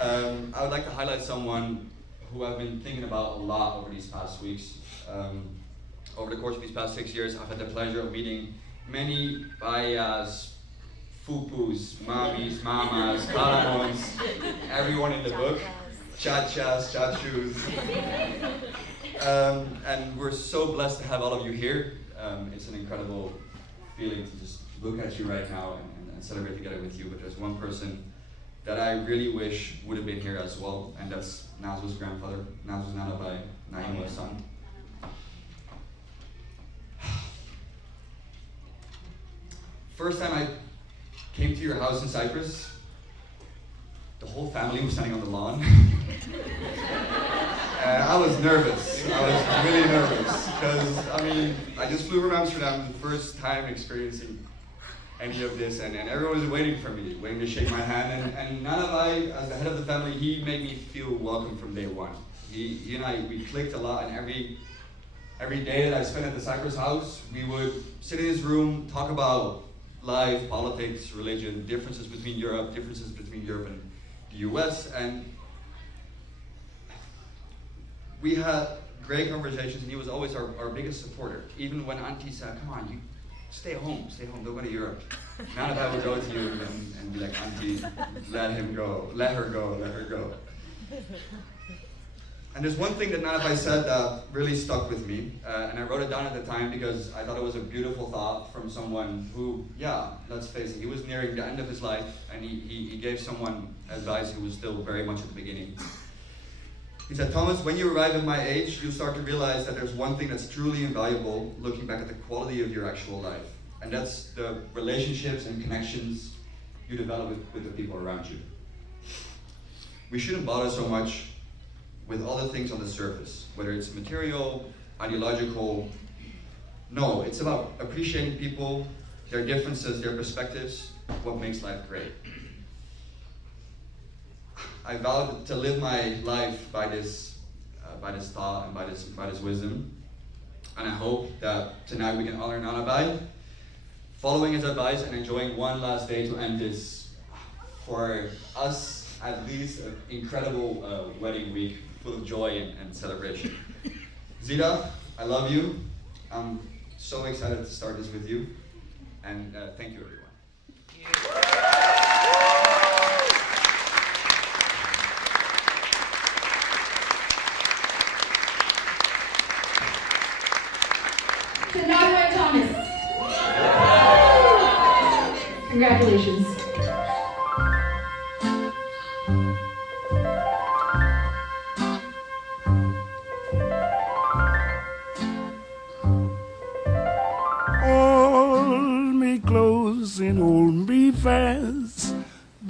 I would like to highlight someone who I've been thinking about a lot over these past weeks. Over the course of these past 6 years, I've had the pleasure of meeting many payas, fupus, mamis, mamas, caramons, everyone in the book, chachas, chachus. And we're so blessed to have all of you here. It's an incredible feeling to just look at you right now and celebrate together with you. But there's one person that I really wish would have been here as well, and that's Nazwa's grandfather, Nazwa's Nana by Naima's son. First time I came to your house in Cyprus, the whole family was standing on the lawn. I was nervous. I was really nervous because, I just flew from Amsterdam, the first time experiencing any of this, and everyone was waiting for me, waiting to shake my hand, and Nanavai, as the head of the family, he made me feel welcome from day one. He and I, we clicked a lot, and every day that I spent at the Cyprus house, we would sit in his room, talk about life, politics, religion, differences between Europe and the US, and we had great conversations, and he was always our biggest supporter. Even when Auntie said, "Come on, you stay home, don't go to Europe." None of that would go to you and be like, "Auntie, let her go." And there's one thing that Nanavai said that really stuck with me, and I wrote it down at the time because I thought it was a beautiful thought from someone who, let's face it, he was nearing the end of his life, and he gave someone advice who was still very much at the beginning. He said, "Thomas, when you arrive at my age, you'll start to realize that there's one thing that's truly invaluable looking back at the quality of your actual life, and that's the relationships and connections you develop with the people around you. We shouldn't bother so much with all the things on the surface, whether it's material, ideological. No, it's about appreciating people, their differences, their perspectives, what makes life great." I vowed to live my life by this thought and by this wisdom, and I hope that tonight we can honor Nanavai, following his advice and enjoying one last day to end this, for us at least, an incredible wedding week full of joy and celebration. Zita, I love you. I'm so excited to start this with you, and thank you, everyone. To Nazwa and Thomas. Congratulations.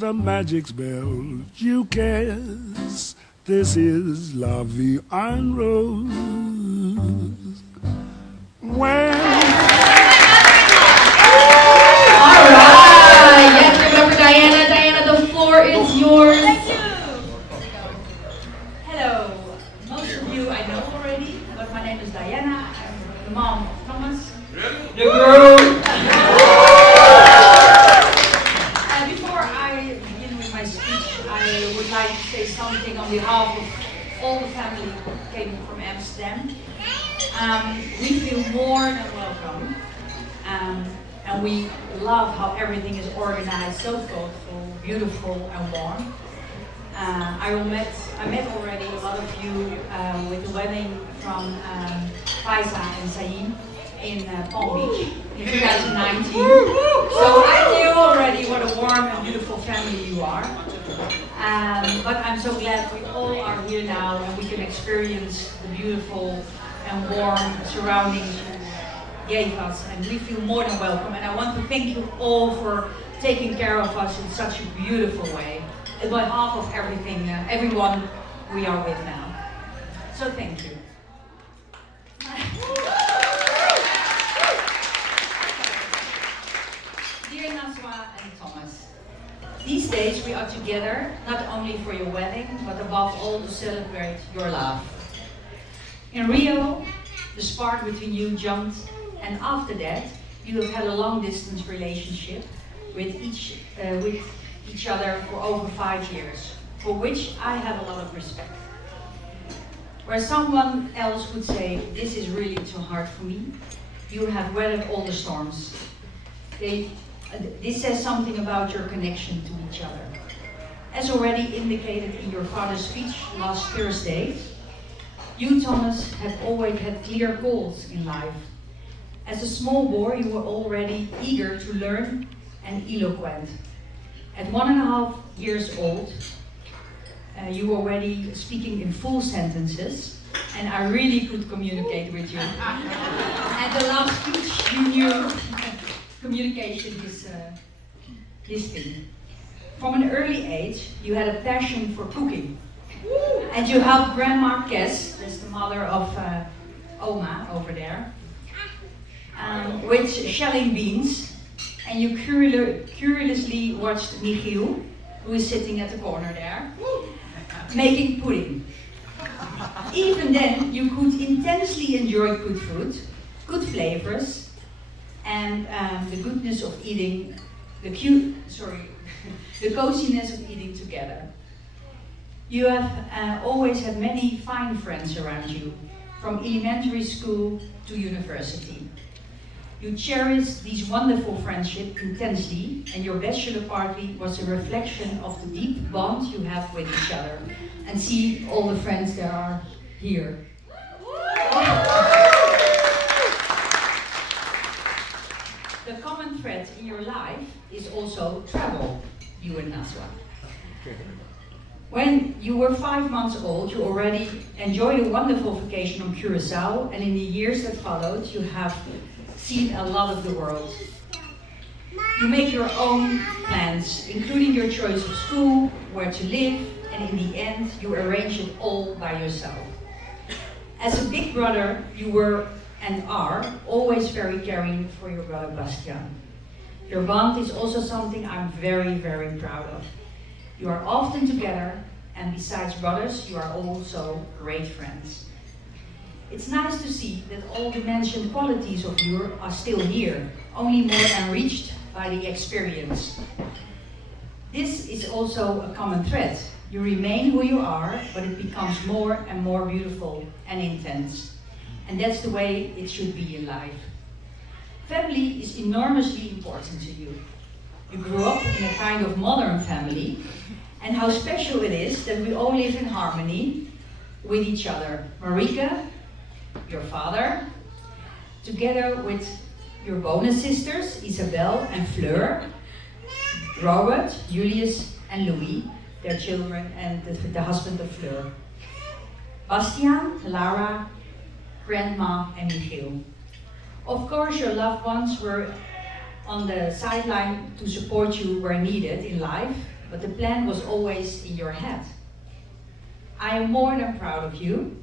a magic spell you cast. This is La Vie en Rose. When Alright, yes, give it up for Diana. Diana, the floor is yours. Thank you. Hello. Most of you I know already, but my name is Diana. I'm the mom of Thomas. Before I begin with my speech, I would like to say something on behalf of all the family who came from Amsterdam. We feel more than welcome. And we love how everything is organized, so thoughtful, beautiful, and warm. I met already a lot of you with the wedding from Faisa and Saeem in Palm Beach in 2019. So I knew already what a warm and beautiful family you are. But I'm so glad we all are here now and we can experience the beautiful and warm surroundings gave us, and we feel more than welcome. And I want to thank you all for taking care of us in such a beautiful way. On behalf of everyone we are with now. So thank you. Dear Nazwa and Thomas, these days we are together not only for your wedding, but above all to celebrate your love. In Rio, the spark between you jumped, and after that, you have had a long-distance relationship with each other for over 5 years, for which I have a lot of respect. Where someone else would say, this is really too hard for me, you have weathered all the storms. This says something about your connection to each other. As already indicated in your father's speech last Thursday, you, Thomas, have always had clear goals in life. As a small boy, you were already eager to learn and eloquent. At 1.5 years old, you were already speaking in full sentences, and I really could communicate with you. At the last speech, you knew communication is his thing. From an early age, you had a passion for cooking. And you helped Grandma Kes, that's the mother of Oma over there, with shelling beans. And you curiously watched Michiel, who is sitting at the corner there, making pudding. Even then, you could intensely enjoy good food, good flavors, and the goodness of eating, the coziness of eating together. You have always had many fine friends around you, from elementary school to university. You cherished these wonderful friendships intensely, and your bachelor party was a reflection of the deep bond you have with each other. And see all the friends that are here. The common thread in your life is also travel, you and Nazwa. When you were 5 months old, you already enjoyed a wonderful vacation on Curacao, and in the years that followed, you have seen a lot of the world. You make your own plans, including your choice of school, where to live, and in the end, you arrange it all by yourself. As a big brother, you were and are always very caring for your brother Bastian. Your bond is also something I'm very, very proud of. You are often together, and besides brothers, you are also great friends. It's nice to see that all the mentioned qualities of you are still here, only more enriched by the experience. This is also a common thread. You remain who you are, but it becomes more and more beautiful and intense. And that's the way it should be in life. Family is enormously important to you. You grew up in a kind of modern family, and how special it is that we all live in harmony with each other. Marika, your father, together with your bonus sisters, Isabel and Fleur, Robert, Julius and Louis, their children, and the husband of Fleur. Bastian, Lara, Grandma and Michiel. Of course, your loved ones were on the sideline to support you where needed in life, but the plan was always in your head. I am more than proud of you.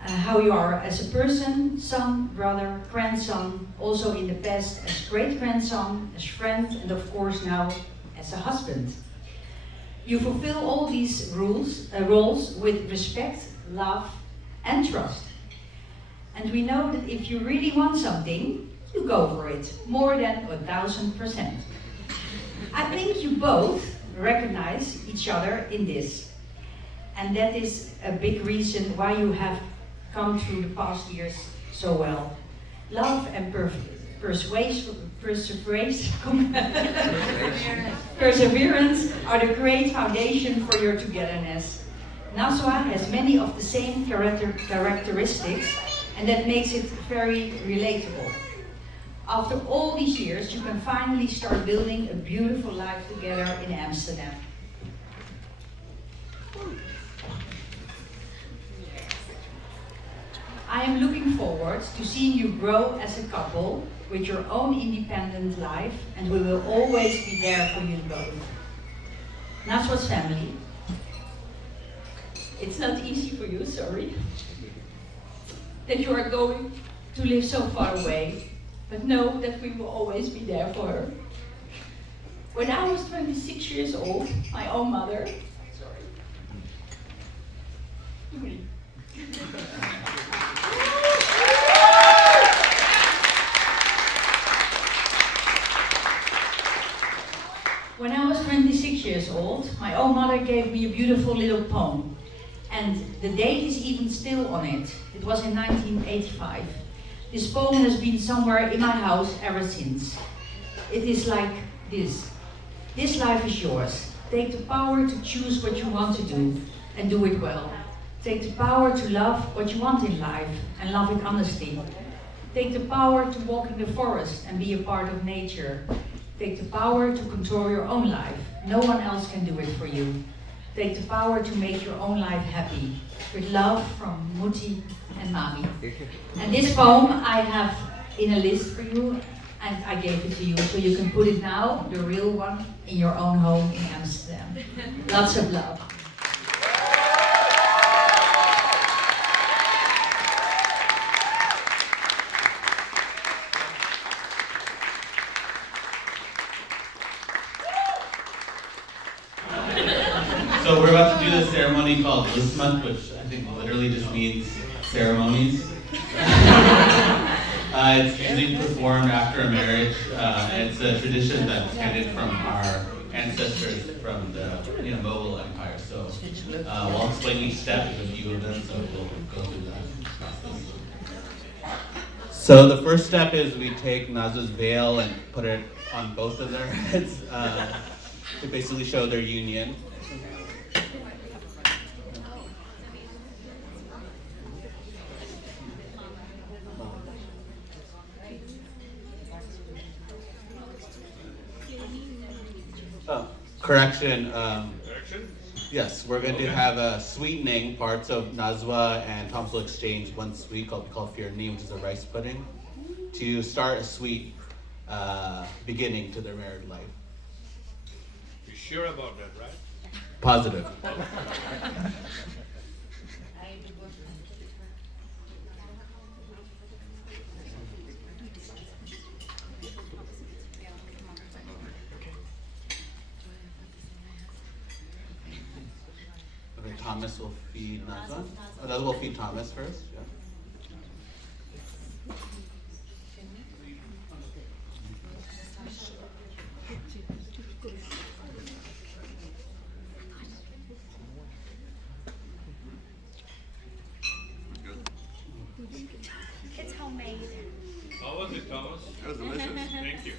How you are as a person, son, brother, grandson, also in the past as great-grandson, as friend, and of course now as a husband. You fulfill all these roles with respect, love, and trust. And we know that if you really want something, you go for it, more than 1000%. I think you both recognize each other in this. And that is a big reason why you have come through the past years so well. Love and perseverance are the great foundation for your togetherness. Nazwa has many of the same characteristics, and that makes it very relatable. After all these years, you can finally start building a beautiful life together in Amsterdam. I am looking forward to seeing you grow as a couple with your own independent life, and we will always be there for you both. Nazwa's family. It's not easy for you, sorry, that you are going to live so far away, but know that we will always be there for her. When I was 26 years old, my own mother, When I was 26 years old, my own mother gave me a beautiful little poem. And the date is even still on it. It was in 1985. This poem has been somewhere in my house ever since. It is like this. This life is yours. Take the power to choose what you want to do and do it well. Take the power to love what you want in life and love it honestly. Take the power to walk in the forest and be a part of nature. Take the power to control your own life. No one else can do it for you. Take the power to make your own life happy. With love from Mutti and Mami. And this poem I have in a list for you, and I gave it to you, so you can put it now, the real one, in your own home in Amsterdam. Lots of love. So we're about to do this ceremony called Lismat, which I think literally just means ceremonies. It's usually performed after a marriage. It's a tradition that's handed from our ancestors from the Mogul Empire. So we'll explain each step, there's a few of them, so we'll go through that process. So the first step is we take Nazwa's veil and put it on both of their heads to basically show their union. Correction. Yes, we're going to have a sweetening. Parts of Nazwa and Thomas will exchange one sweet called Firni, which is a rice pudding, to start a sweet beginning to their married life. You're sure about that, right? Positive. Okay, Thomas will feed Nazwa. Nazwa will feed Thomas first. Yeah. It's homemade. How was it, Thomas? It was delicious. Thank you.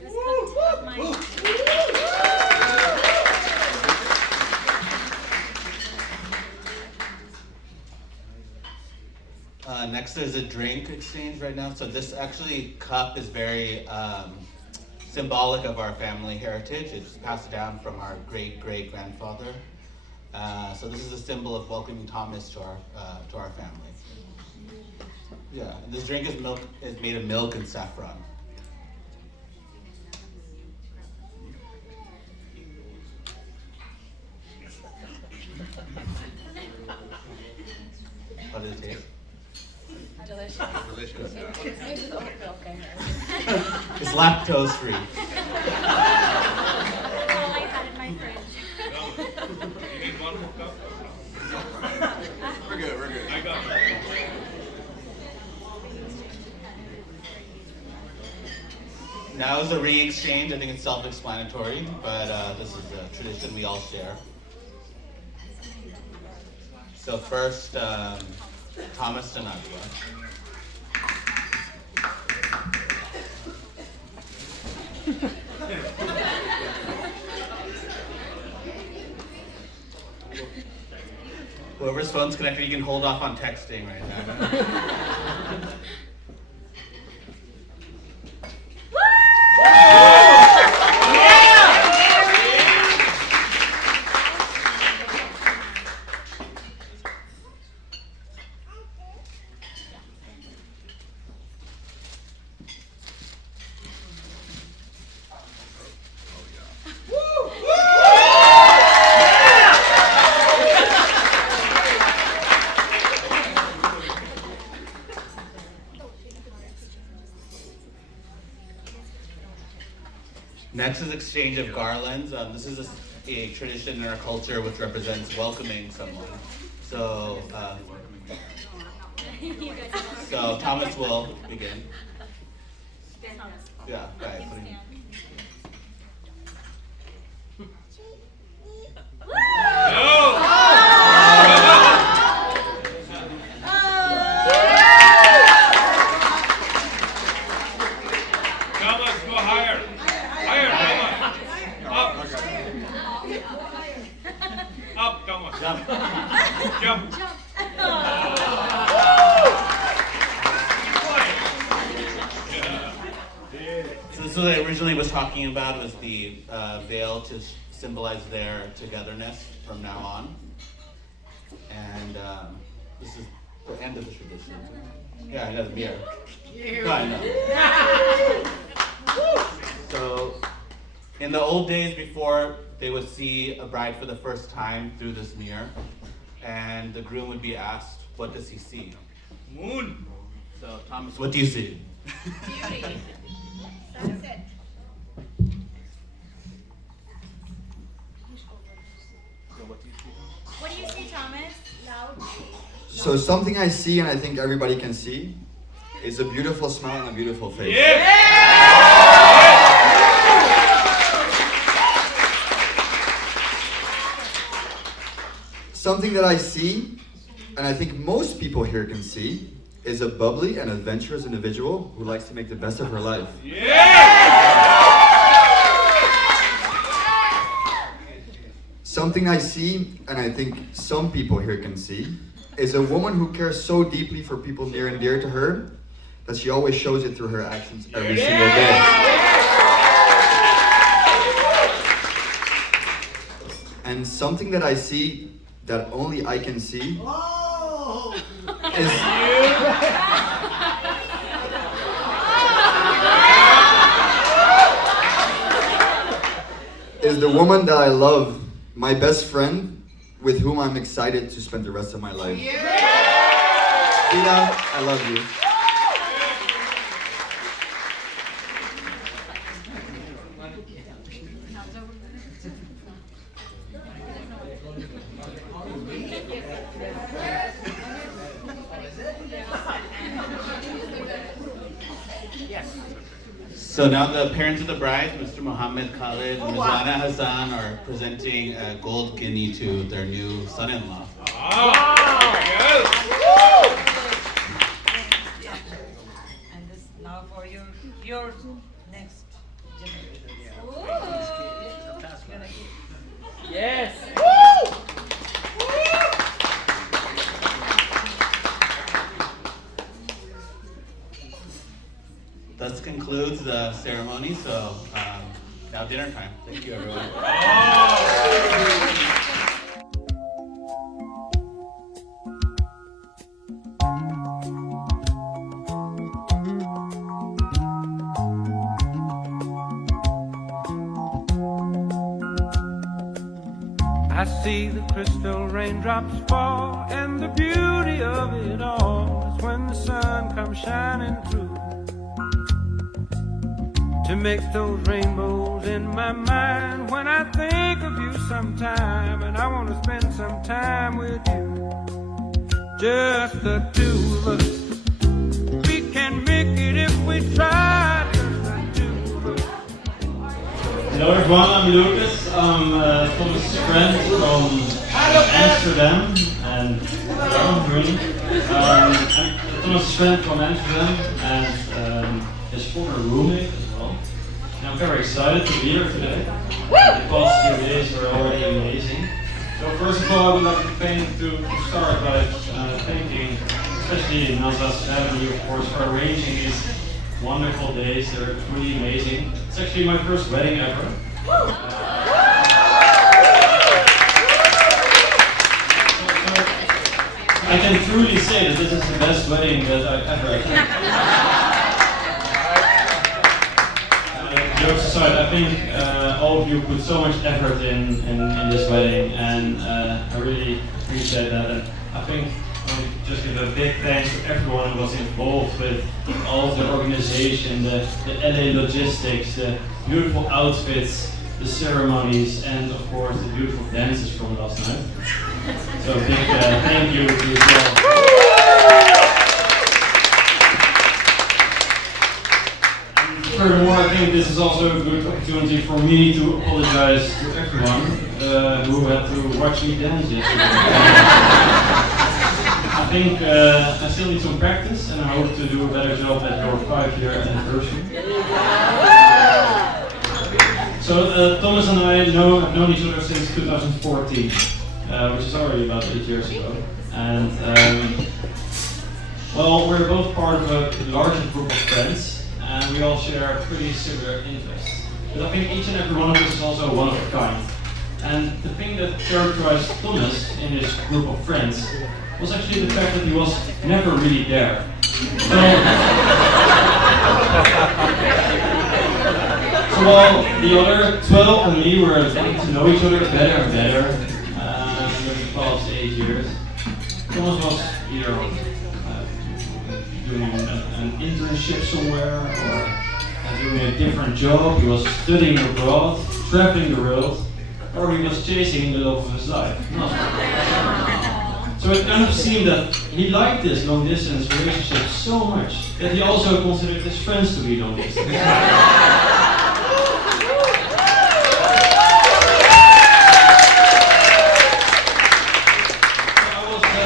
Just cooked up my Next is a drink exchange right now. So this actually cup is very symbolic of our family heritage. It's passed down from our great-great-grandfather. So this is a symbol of welcoming Thomas to our family. Yeah, and this drink is made of milk and saffron. good. It's lactose free. all I had in my fridge. You need one more cup? We're good, we're good. I got it. Now is a ring exchange. I think it's self-explanatory, but this is a tradition we all share. So first, Thomas and Nazwa. Whoever's phone's connected, you can hold off on texting right now. Next is exchange of garlands. This is a tradition in our culture which represents welcoming someone. So, so Thomas will begin. Yeah, right. Thomas, go higher. Higher, Thomas. Up. Up, Thomas. Jump. So this is what I originally was talking about, was the veil to symbolize their togetherness from now on. And this is the end of the tradition. Yeah, I know the mirror. I know. So, in the old days before they would see a bride for the first time through this mirror, and the groom would be asked, what does he see? Moon. So, Thomas, what do you see? Beauty. That's it. So what do you see? What do you see, Thomas? Loud. So something I see and I think everybody can see is a beautiful smile and a beautiful face. Something that I see, and I think most people here can see, is a bubbly and adventurous individual who likes to make the best of her life. Something I see, and I think some people here can see, is a woman who cares so deeply for people near and dear to her that she always shows it through her actions every single day. And something that I see that only I can see is the woman that I love, my best friend, with whom I'm excited to spend the rest of my life. Tina, I love you. So now the parents of the bride, Mr. Mohammed Khalid and Ms. Rana Hassan, are presenting a gold guinea to their new son-in-law. And this now for your next generation. Yes. Thus concludes the ceremony. So now dinner time. Thank you, everyone. I see the crystal raindrops fall, and the beauty of it all is when the sun comes shining through to make those rainbows in my mind. When I think of you sometime, and I want to spend some time with you, just the two of us. We can make it if we try, just the two of us. Hello everyone, I'm Lucas. I'm Thomas' friend from Amsterdam, and I'm Thomas' friend from Amsterdam and his former roommate as well. And I'm very excited to be here today. The past few days were already amazing. So first of all, I would like to start by thanking especially Nazwa's family, of course, for arranging these wonderful days. They're truly amazing. It's actually my first wedding ever. I can truly say that this is the best wedding that I've ever attended. Jokes aside, I think all of you put so much effort in this wedding, and I really appreciate that. And I think I want to just give a big thanks to everyone who was involved with all of the organization, the LA logistics, the beautiful outfits, the ceremonies, and of course the beautiful dances from last night. So a big thank you to you as well. Furthermore, I think this is also a good opportunity for me to apologize to everyone who had to watch me dance yesterday. I think I still need some practice, and I hope to do a better job at your 5-year anniversary. So Thomas and I have known each other since 2014, which is already about 8 years ago. And well, we're both part of a larger group of friends, and we all share pretty similar interests. But I think each and every one of us is also one of a kind. And the thing that characterized Thomas in his group of friends was actually the fact that he was never really there. So while the other 12 and me were getting to know each other better and better over the past 8 years, Thomas was either doing an internship somewhere, or doing a different job. He was studying abroad, traveling the world, or he was chasing the love of his life. So it kind of seemed that he liked this long distance relationship so much that he also considered his friends to be long distance.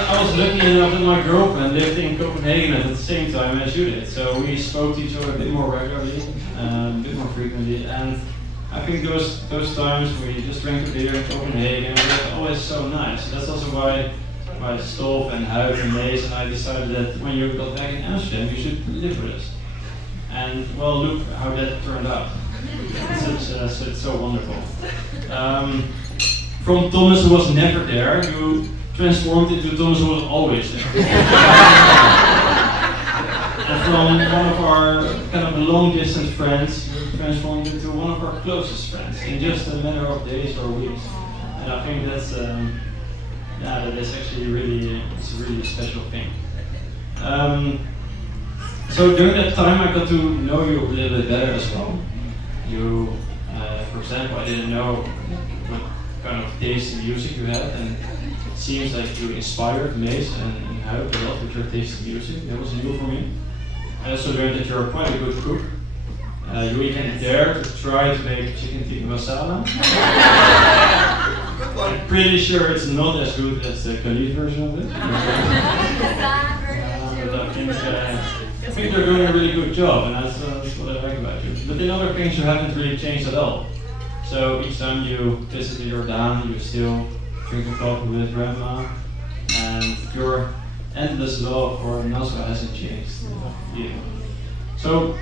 I was lucky enough that my girlfriend lived in Copenhagen at the same time as you did, so we spoke to each other a bit more regularly, a bit more frequently, and I think those times we just drank a beer in Copenhagen were always so nice. That's also why Stolf and Huid and Lees and I decided that when you got back in Amsterdam, you should live with us. And well, look how that turned out. It's so wonderful. From Thomas, who was never there, you transformed into Thomas, who was always there. And from one of our kind of long distance friends, you transformed into one of our closest friends in just a matter of days or weeks. And I think that is actually it's a really special thing. So during that time, I got to know you a little bit better as well. You, for example, I didn't know what kind of taste in music you had, and it seems like you inspired Mace and Huid a lot with your taste in music. That was new for me. I also learned that you're quite a good cook. You even dare to try to make chicken tikka masala. I'm pretty sure it's not as good as the Khalid version of it. But I think they're doing a really good job, and that's what I like about you. But in other things, you haven't really changed at all. So each time you visit Jordan, you still drink a coffee with grandma, and your endless love for Nazwa hasn't changed either. So,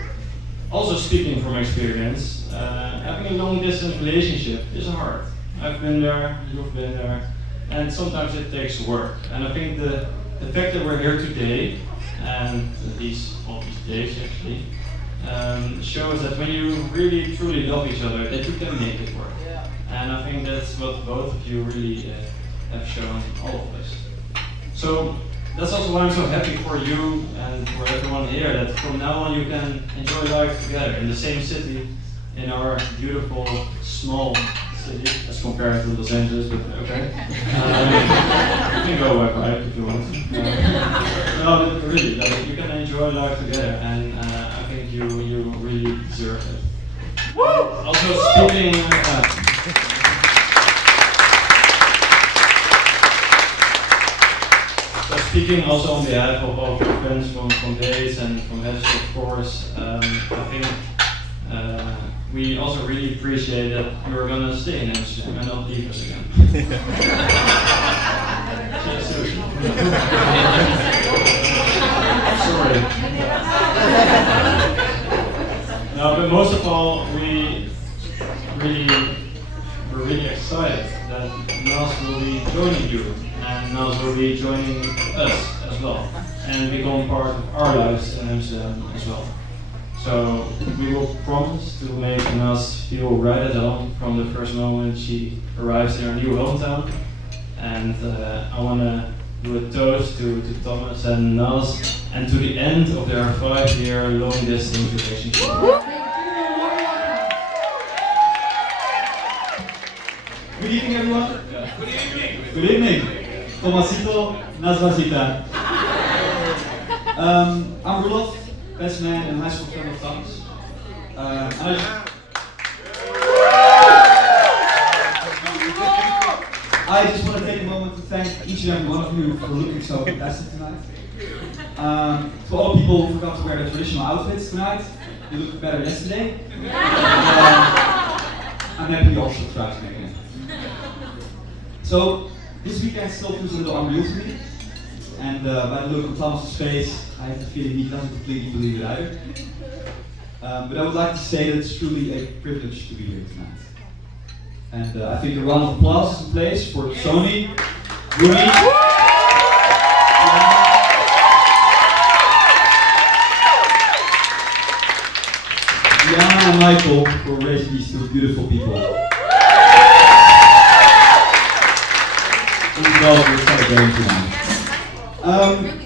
also speaking from experience, having a long distance relationship is hard. I've been there, you've been there, and sometimes it takes work. And I think the fact that we're here today, and all these days actually, shows that when you really truly love each other, that you can make it work. And I think that's what both of you really have shown all of us. So that's also why I'm so happy for you and for everyone here that from now on you can enjoy life together in the same city, in our beautiful small city as compared to Los Angeles, but okay. You can go by bike if you want. No, but really, like, you can enjoy life together, and I think you really deserve it. Also speaking. So speaking also on behalf of all our friends from Days and from Hedges, of course, I think we also really appreciate that you're gonna stay in Amsterdam and not leave us again. Sorry. No, but most of all, we're really excited that Nas will be joining you, and Nas will be joining us as well, and become part of our lives in Amsterdam as well. So we will promise to make Nas feel right at home from the first moment she arrives in her new hometown. And I want to do a toast to Thomas and Nas, and to the end of their 5-year long-distance relationship. Good evening, everyone. Good evening. Good evening. Tomasito, Nazwa. I'm Rudolph, best man and high school friend of Thomas. I just want to take a moment to thank each and every one of you for looking so fantastic tonight. To all people who forgot to wear their traditional outfits tonight, you looked better yesterday. I'm happy you also tried to make it. So, this weekend still feels a little unreal to me. And by the look on Thomas' face, I have the feeling he doesn't completely believe it either. But I would like to say that it's truly a privilege to be here tonight. And I think a round of applause is in place for Sony, Rooney, Diana and Michael for raising these two beautiful people. We're celebrating tonight.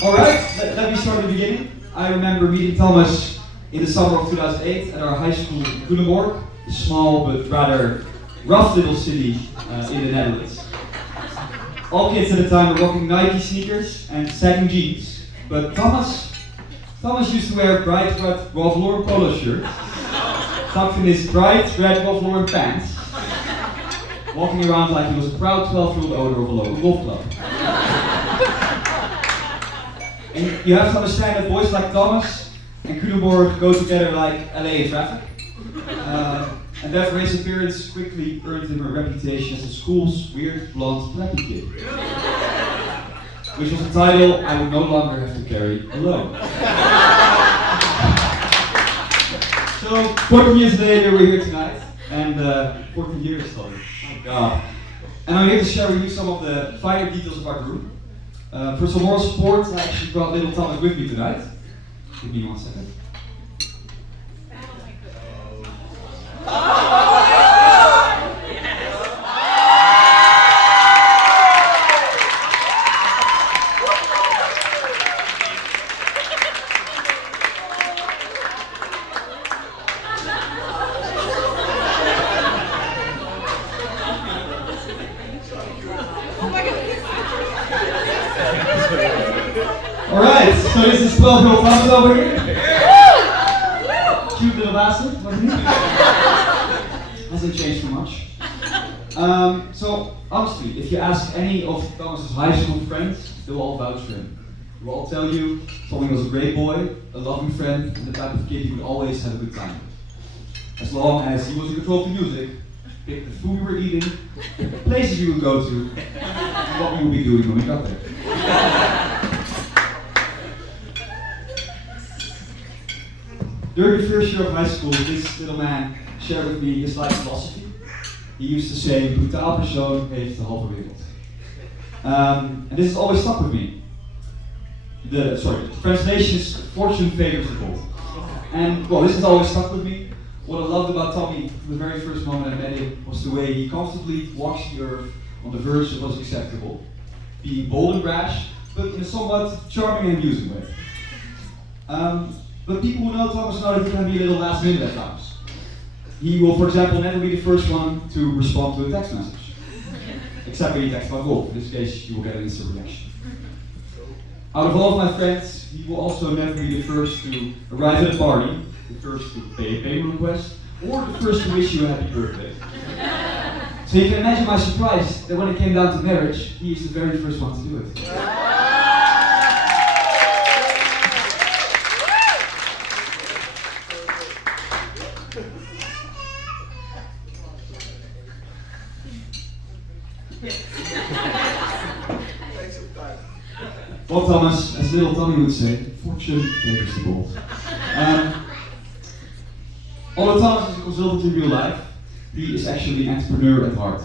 Alright, let me start at the beginning. I remember meeting Thomas in the summer of 2008 at our high school in Culemborg, a small but rather rough little city in the Netherlands. All kids at the time were rocking Nike sneakers and sagging jeans, but Thomas used to wear bright red Ralph Lauren polo shirt, tucked in his bright red Ralph Lauren pants, walking around like he was a proud 12-year-old owner of a local golf club. And you have to understand that boys like Thomas and Culemborg go together like LA in traffic. And therefore his appearance quickly earned him a reputation as the school's weird blonde flappy kid. Which was a title I would no longer have to carry alone. So 14 years later we're here tonight, and 14 years sorry. My God. And I'm here to share with you some of the finer details of our group. For some moral support, I actually brought little Thomas with me tonight. Give me 1 second. Alright, so this is 12-year-old Thomas over here. Cute little bastard, wasn't he? Hasn't changed too much. So, honestly, if you ask any of Thomas's high school friends, they'll all vouch for him. They'll all tell you Tommy was a great boy, a loving friend, and the type of kid you would always have a good time with. As long as he was in control of the music, picked the food we were eating, the places we would go to, and what we would be doing when we got there. During the first year of high school, this little man shared with me his life philosophy. He used to say, brutaal persoon heeft de halve wereld. And this has always stuck with me. The translation is fortune favors the bold. And well, this has always stuck with me. What I loved about Tommy from the very first moment I met him was the way he comfortably walks the earth on the verge of what's acceptable, being bold and brash, but in a somewhat charming and amusing way. But people who know Thomas know that he can be a little last minute at times. He will, for example, never be the first one to respond to a text message. Except when he texts about golf. In this case, you will get an instant reaction. Out of all of my friends, he will also never be the first to arrive at a party, the first to pay a payment request, or the first to wish you a happy birthday. So you can imagine my surprise that when it came down to marriage, he is the very first one to do it. Well, Thomas, as little Tommy would say, fortune favors the bold. Although Thomas is a consultant in real life, he is actually an entrepreneur at heart.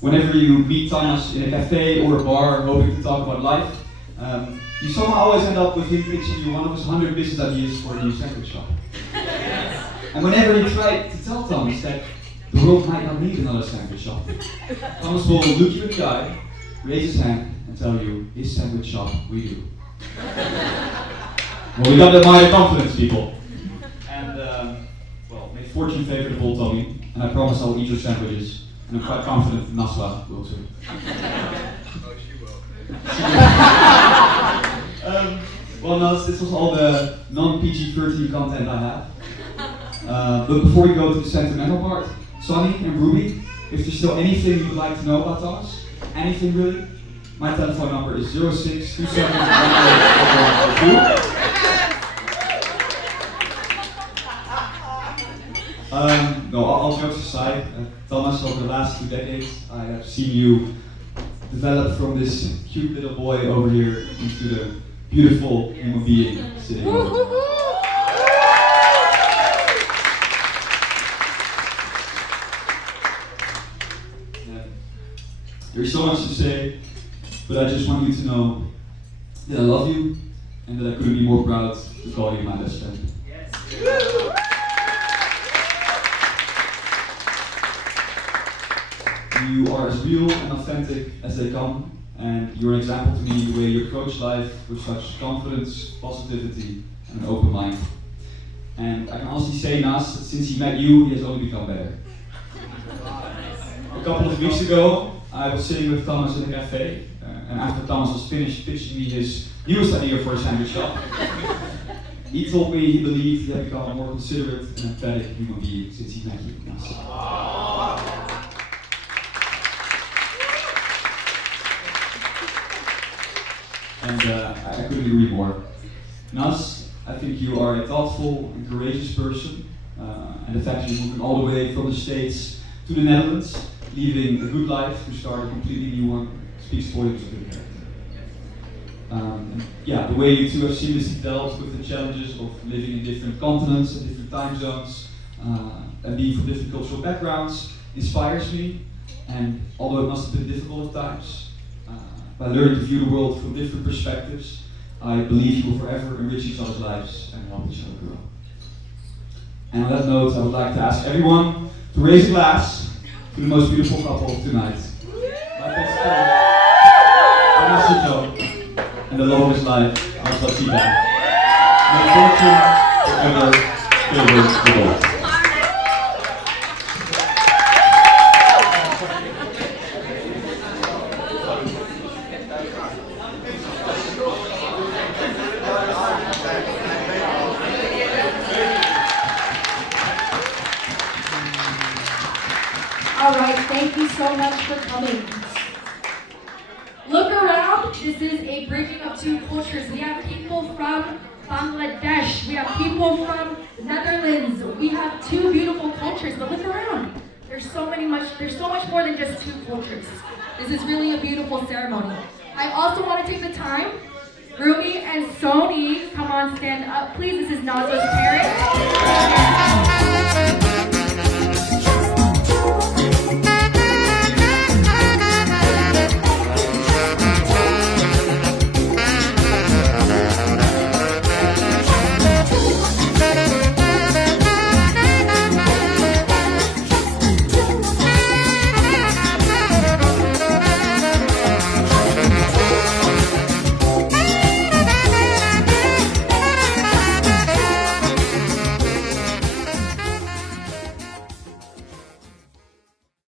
Whenever you meet Thomas in a cafe or a bar hoping to talk about life, you somehow always end up with him pitching you one of his 100 business ideas for a new sandwich shop. And whenever you try to tell Thomas that the world might not need another sandwich shop, Thomas will look you in the eye, raise his hand, and tell you, his sandwich shop, we do. Well, we got my confidence, people. And, well, may fortune favor the bold Tommy, and I promise I'll eat your sandwiches, and I'm quite confident Nazwa will too. Oh, she will. Well, Naz, this was all the non-PG-13 content I have. But before we go to the sentimental part, Sonny and Ruby, if there's still anything you would like to know about Thomas, anything really, my telephone number is 0627 No, all jokes aside, Thomas, over the last 2 decades, I have seen you develop from this cute little boy over here into the beautiful human being sitting over. There's so much to say, but I just want you to know that I love you and that I couldn't be more proud to call you my best friend. Yes. You are as real and authentic as they come, and you're an example to me the way you approach life with such confidence, positivity, and an open mind. And I can honestly say, Nas, that since he met you, he has only become better. A couple of weeks ago, I was sitting with Thomas in a cafe, and after Thomas was finished pitching me his newest idea for a sandwich shop, he told me he believed he had become a more considerate and empathetic human being since he met you. And I couldn't agree more. Nas, I think you are a thoughtful and courageous person, and the fact that you're moving all the way from the States to the Netherlands, leaving a good life to start a completely new one, speaks volumes of your character. Yeah, the way you two have seamlessly dealt with the challenges of living in different continents and different time zones, and being from different cultural backgrounds, inspires me. And although it must have been difficult at times, by learning to view the world from different perspectives, I believe you will forever enrich each other's lives and help each other grow. And on that note, I would like to ask everyone to raise a glass to the most beautiful couple of tonight. My best friend, Thomas and the love of his life, Nazwa Tiba. May fortune forever favor the bold. All right, thank you so much for coming. Look around, this is a bridging of two cultures. We have people from Bangladesh, we have people from the Netherlands, we have two beautiful cultures, but look around. There's so much more than just two cultures. This is really a beautiful ceremony. I also want to take the time, Rumi and Sony, come on, stand up, please. This is Nazwa's parents.